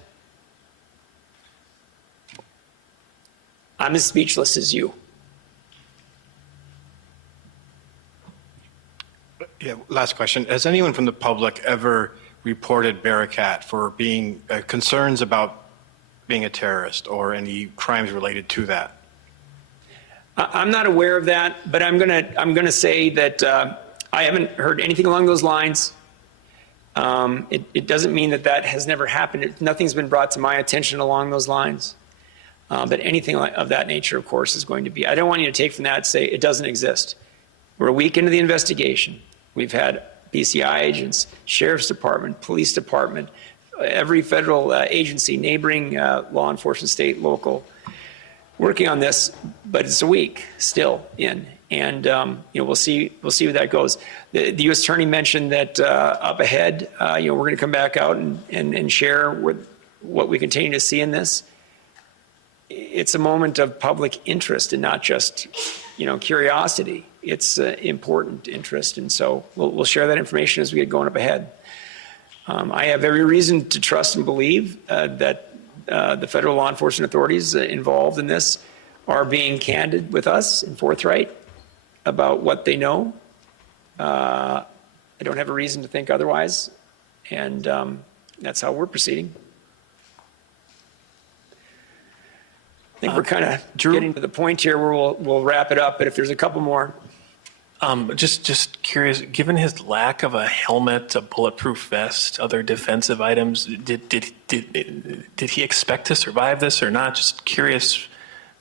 I'm as speechless as you. Yeah, last question. Has anyone from the public ever reported Barakat for being concerns about being a terrorist or any crimes related to that? I'm not aware of that, but I'm gonna say that I haven't heard anything along those lines. It doesn't mean that has never happened. Nothing's been brought to my attention along those lines. But anything of that nature, of course, is going to be. I don't want you to take from that and say it doesn't exist. We're a week into the investigation. We've had BCI agents, Sheriff's Department, Police Department, every federal agency, neighboring law enforcement, state, local, working on this, but it's a week still in. And we'll see where that goes. The U.S. Attorney mentioned that up ahead, we're going to come back out and share what we continue to see in this. It's a moment of public interest and not just, curiosity. It's important interest, and so we'll share that information as we get going up ahead. I have every reason to trust and believe that the federal law enforcement authorities involved in this are being candid with us and forthright about what they know. I don't have a reason to think otherwise, and that's how we're proceeding. I think we're kind of getting to the point here where we'll wrap it up, but if there's a couple more. Just curious, given his lack of a helmet, a bulletproof vest, other defensive items, did he expect to survive this or not? Just curious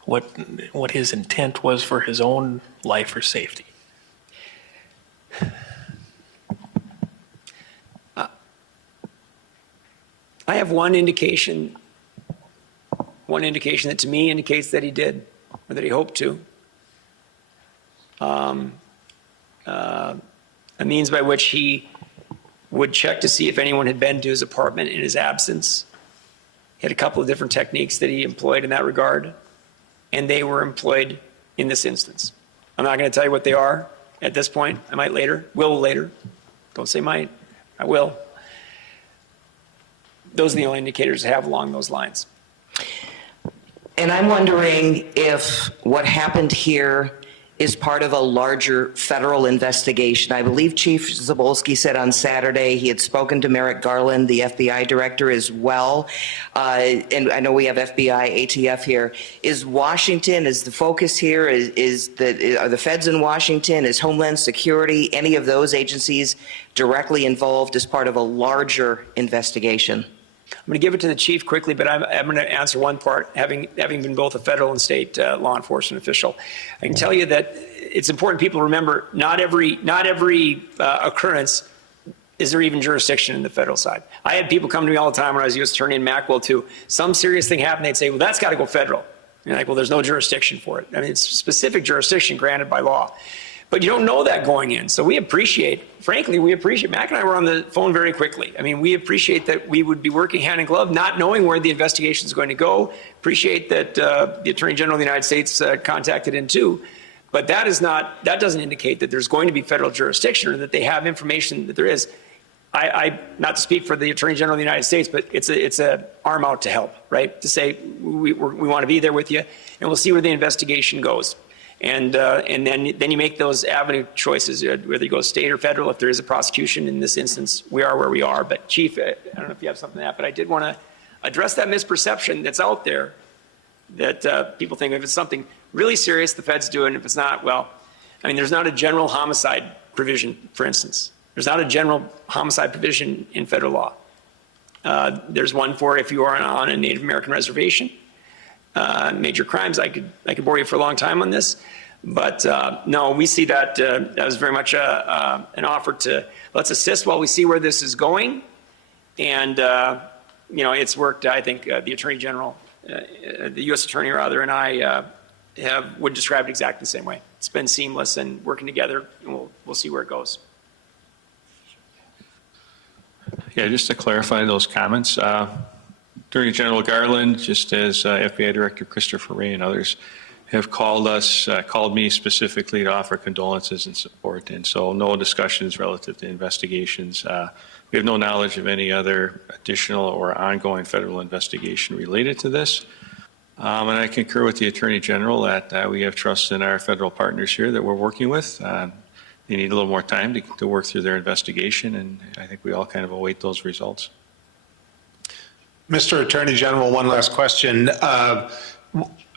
what his intent was for his own life or safety. I have one indication that to me indicates that he did, or that he hoped to. A means by which he would check to see if anyone had been to his apartment in his absence. He had a couple of different techniques that he employed in that regard, and they were employed in this instance. I'm not going to tell you what they are at this point. I might later, will later. Don't say might, I will. Those are the only indicators I have along those lines. And I'm wondering if what happened here is part of a larger federal investigation. I believe Chief Zabolski said on Saturday he had spoken to Merrick Garland, the FBI director, as well. And I know we have FBI, ATF here. Is Washington, is the focus here, are the feds in Washington, is Homeland Security, any of those agencies directly involved as part of a larger investigation? I'm going to give it to the chief quickly, but I'm going to answer one part, having been both a federal and state law enforcement official. I can tell you that it's important people remember not every occurrence is there even jurisdiction in the federal side. I had people come to me all the time when I was U.S. Attorney in Macwell too. Some serious thing happened, they'd say, well, that's got to go federal. And you're like, well, there's no jurisdiction for it. I mean, it's specific jurisdiction granted by law. But you don't know that going in. So we appreciate, frankly, Mac and I were on the phone very quickly. I mean, we appreciate that we would be working hand in glove, not knowing where the investigation is going to go. Appreciate that the Attorney General of the United States contacted in too. But that doesn't indicate that there's going to be federal jurisdiction or that they have information that there is. Not to speak for the Attorney General of the United States, but it's a arm out to help, right? To say, we want to be there with you, and we'll see where the investigation goes. And then you make those avenue choices, whether you go state or federal. If there is a prosecution, in this instance, we are where we are. But Chief, I don't know if you have something to that, but I did want to address that misperception that's out there that people think if it's something really serious, the feds do it, and if it's not, well, I mean, there's not a general homicide provision, for instance. There's not a general homicide provision in federal law. There's one for if you are on a Native American reservation. Major crimes. I could bore you for a long time on this, but no, we see that that was very much an offer to let's assist while we see where this is going, and it's worked. I think the Attorney General, the U.S. Attorney rather, and I would describe it exactly the same way. It's been seamless and working together, and we'll see where it goes. Yeah, just to clarify those comments. Attorney General Garland, just as FBI Director Christopher Wray and others have called me specifically to offer condolences and support, and so no discussions relative to investigations. We have no knowledge of any other additional or ongoing federal investigation related to this. And I concur with the Attorney General that we have trust in our federal partners here that we're working with. They need a little more time to work through their investigation, and I think we all kind of await those results. Mr. Attorney General, one last question.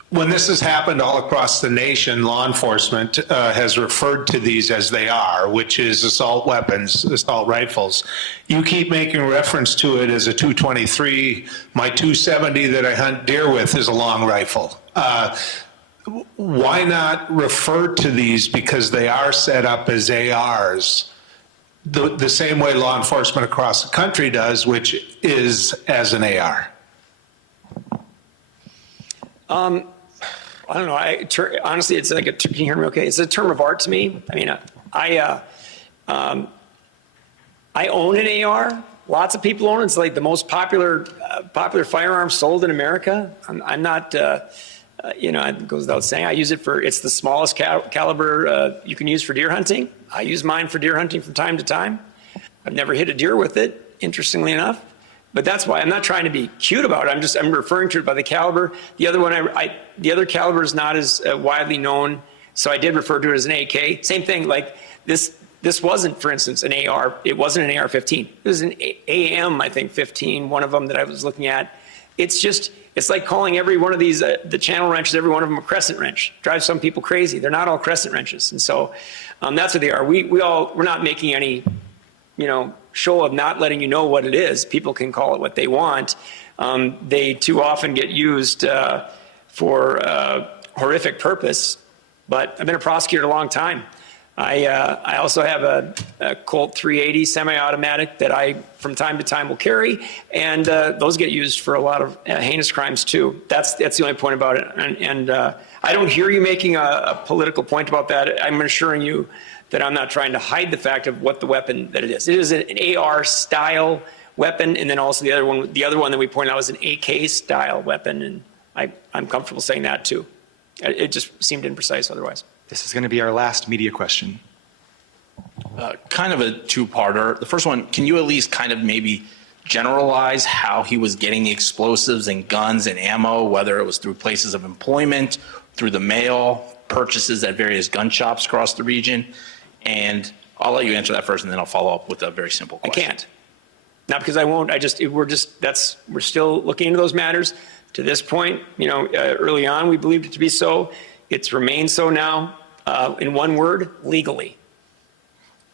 When this has happened all across the nation, law enforcement has referred to these as they are, which is assault weapons, assault rifles. You keep making reference to it as a .223. My .270 that I hunt deer with is a long rifle. Why not refer to these, because they are set up as ARs, the same way law enforcement across the country does, which is as an AR? I don't know. Honestly, it's like can you hear me okay? It's a term of art to me. I mean, I own an AR. Lots of people own it. It's like the most popular firearm sold in America. I'm not, it goes without saying. I use it it's the smallest caliber you can use for deer hunting. I use mine for deer hunting from time to time. I've never hit a deer with it, interestingly enough. But that's why I'm not trying to be cute about it. I'm referring to it by the caliber. The other one, the other caliber is not as widely known, so I did refer to it as an AK. Same thing, like this wasn't, for instance, an AR. It wasn't an AR-15. It was an AM, I think, 15, one of them that I was looking at. It's like calling every one of these, the channel wrenches, every one of them a crescent wrench. Drives some people crazy. They're not all crescent wrenches. And so that's what they are. We're not making any, show of not letting you know what it is. People can call it what they want. They too often get used for horrific purpose. But I've been a prosecutor a long time. I also have a Colt 380 semi-automatic that I, from time to time, will carry, and those get used for a lot of heinous crimes too. That's the only point about it. And I don't hear you making a political point about that. I'm assuring you that I'm not trying to hide the fact of what the weapon that it is. It is an AR style weapon, and then also the other one that we pointed out is an AK style weapon, and I'm comfortable saying that too. It just seemed imprecise otherwise. This is going to be our last media question. Kind of a two-parter. The first one, can you at least kind of maybe generalize how he was getting the explosives and guns and ammo, whether it was through places of employment, through the mail, purchases at various gun shops across the region? And I'll let you answer that first, and then I'll follow up with a very simple question. I can't. Not because I won't. We're still looking into those matters. To this point, early on, we believed it to be so. It's remained so now. In one word, legally.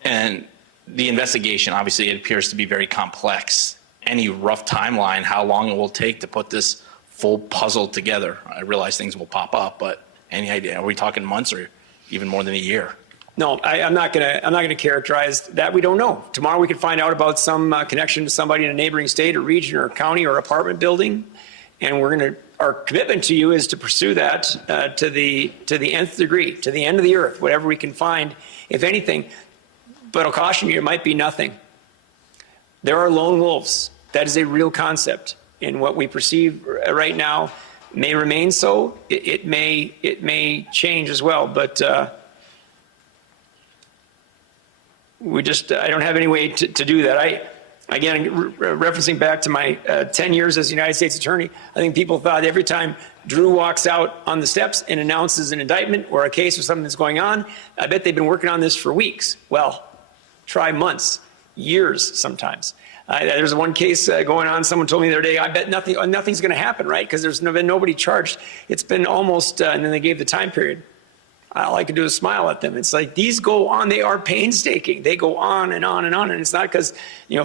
And the investigation, obviously, it appears to be very complex. Any rough timeline, how long it will take to put this full puzzle together? I realize things will pop up, but any idea? Are we talking months or even more than a year? No, I'm not gonna characterize that. We don't know. Tomorrow we could find out about some connection to somebody in a neighboring state or region or county or apartment building, and our commitment to you is to pursue that to the nth degree, to the end of the earth, whatever we can find, if anything. But I'll caution you, it might be nothing. There are lone wolves. That is a real concept, and what we perceive right now may remain so. It may change as well, but. I don't have any way to do that. Again, referencing back to my 10 years as United States Attorney, I think people thought every time Drew walks out on the steps and announces an indictment or a case or something that's going on, I bet they've been working on this for weeks. Well, try months, years sometimes. There's one case going on. Someone told me the other day, I bet nothing's going to happen, right? Because there's been nobody charged. It's been almost, and then they gave the time period. All I could do is smile at them. It's like these go on. They are painstaking. They go on and on and on. And it's not because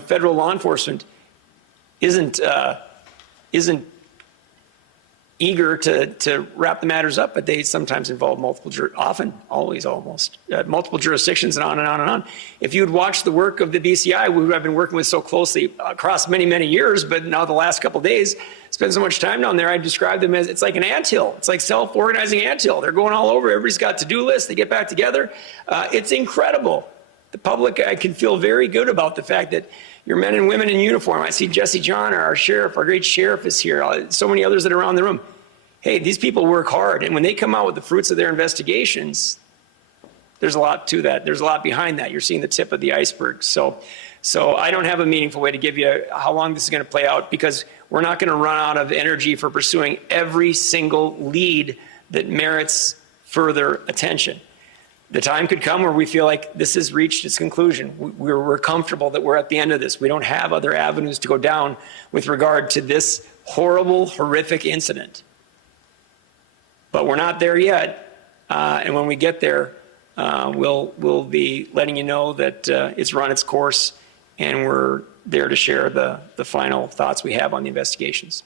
federal law enforcement isn't eager to wrap the matters up, but they sometimes involve multiple jurisdictions and on and on and on. If you'd watched the work of the BCI, who I've been working with so closely across many, many years, but now the last couple of days, spend so much time down there, I describe them as, it's like an anthill. It's like self-organizing anthill. They're going all over. Everybody's got to-do lists. They get back together. It's incredible. The public, I can feel very good about the fact that your men and women in uniform. I see Jesse John, our sheriff, our great sheriff is here. So many others that are around the room. Hey, these people work hard. And when they come out with the fruits of their investigations, there's a lot to that. There's a lot behind that. You're seeing the tip of the iceberg. So I don't have a meaningful way to give you how long this is going to play out, because we're not going to run out of energy for pursuing every single lead that merits further attention. The time could come where we feel like this has reached its conclusion. We're comfortable that we're at the end of this. We don't have other avenues to go down with regard to this horrible, horrific incident. But we're not there yet. And when we get there, we'll be letting you know that it's run its course, and we're there to share the final thoughts we have on the investigations.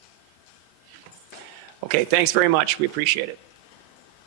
Okay, thanks very much. We appreciate it.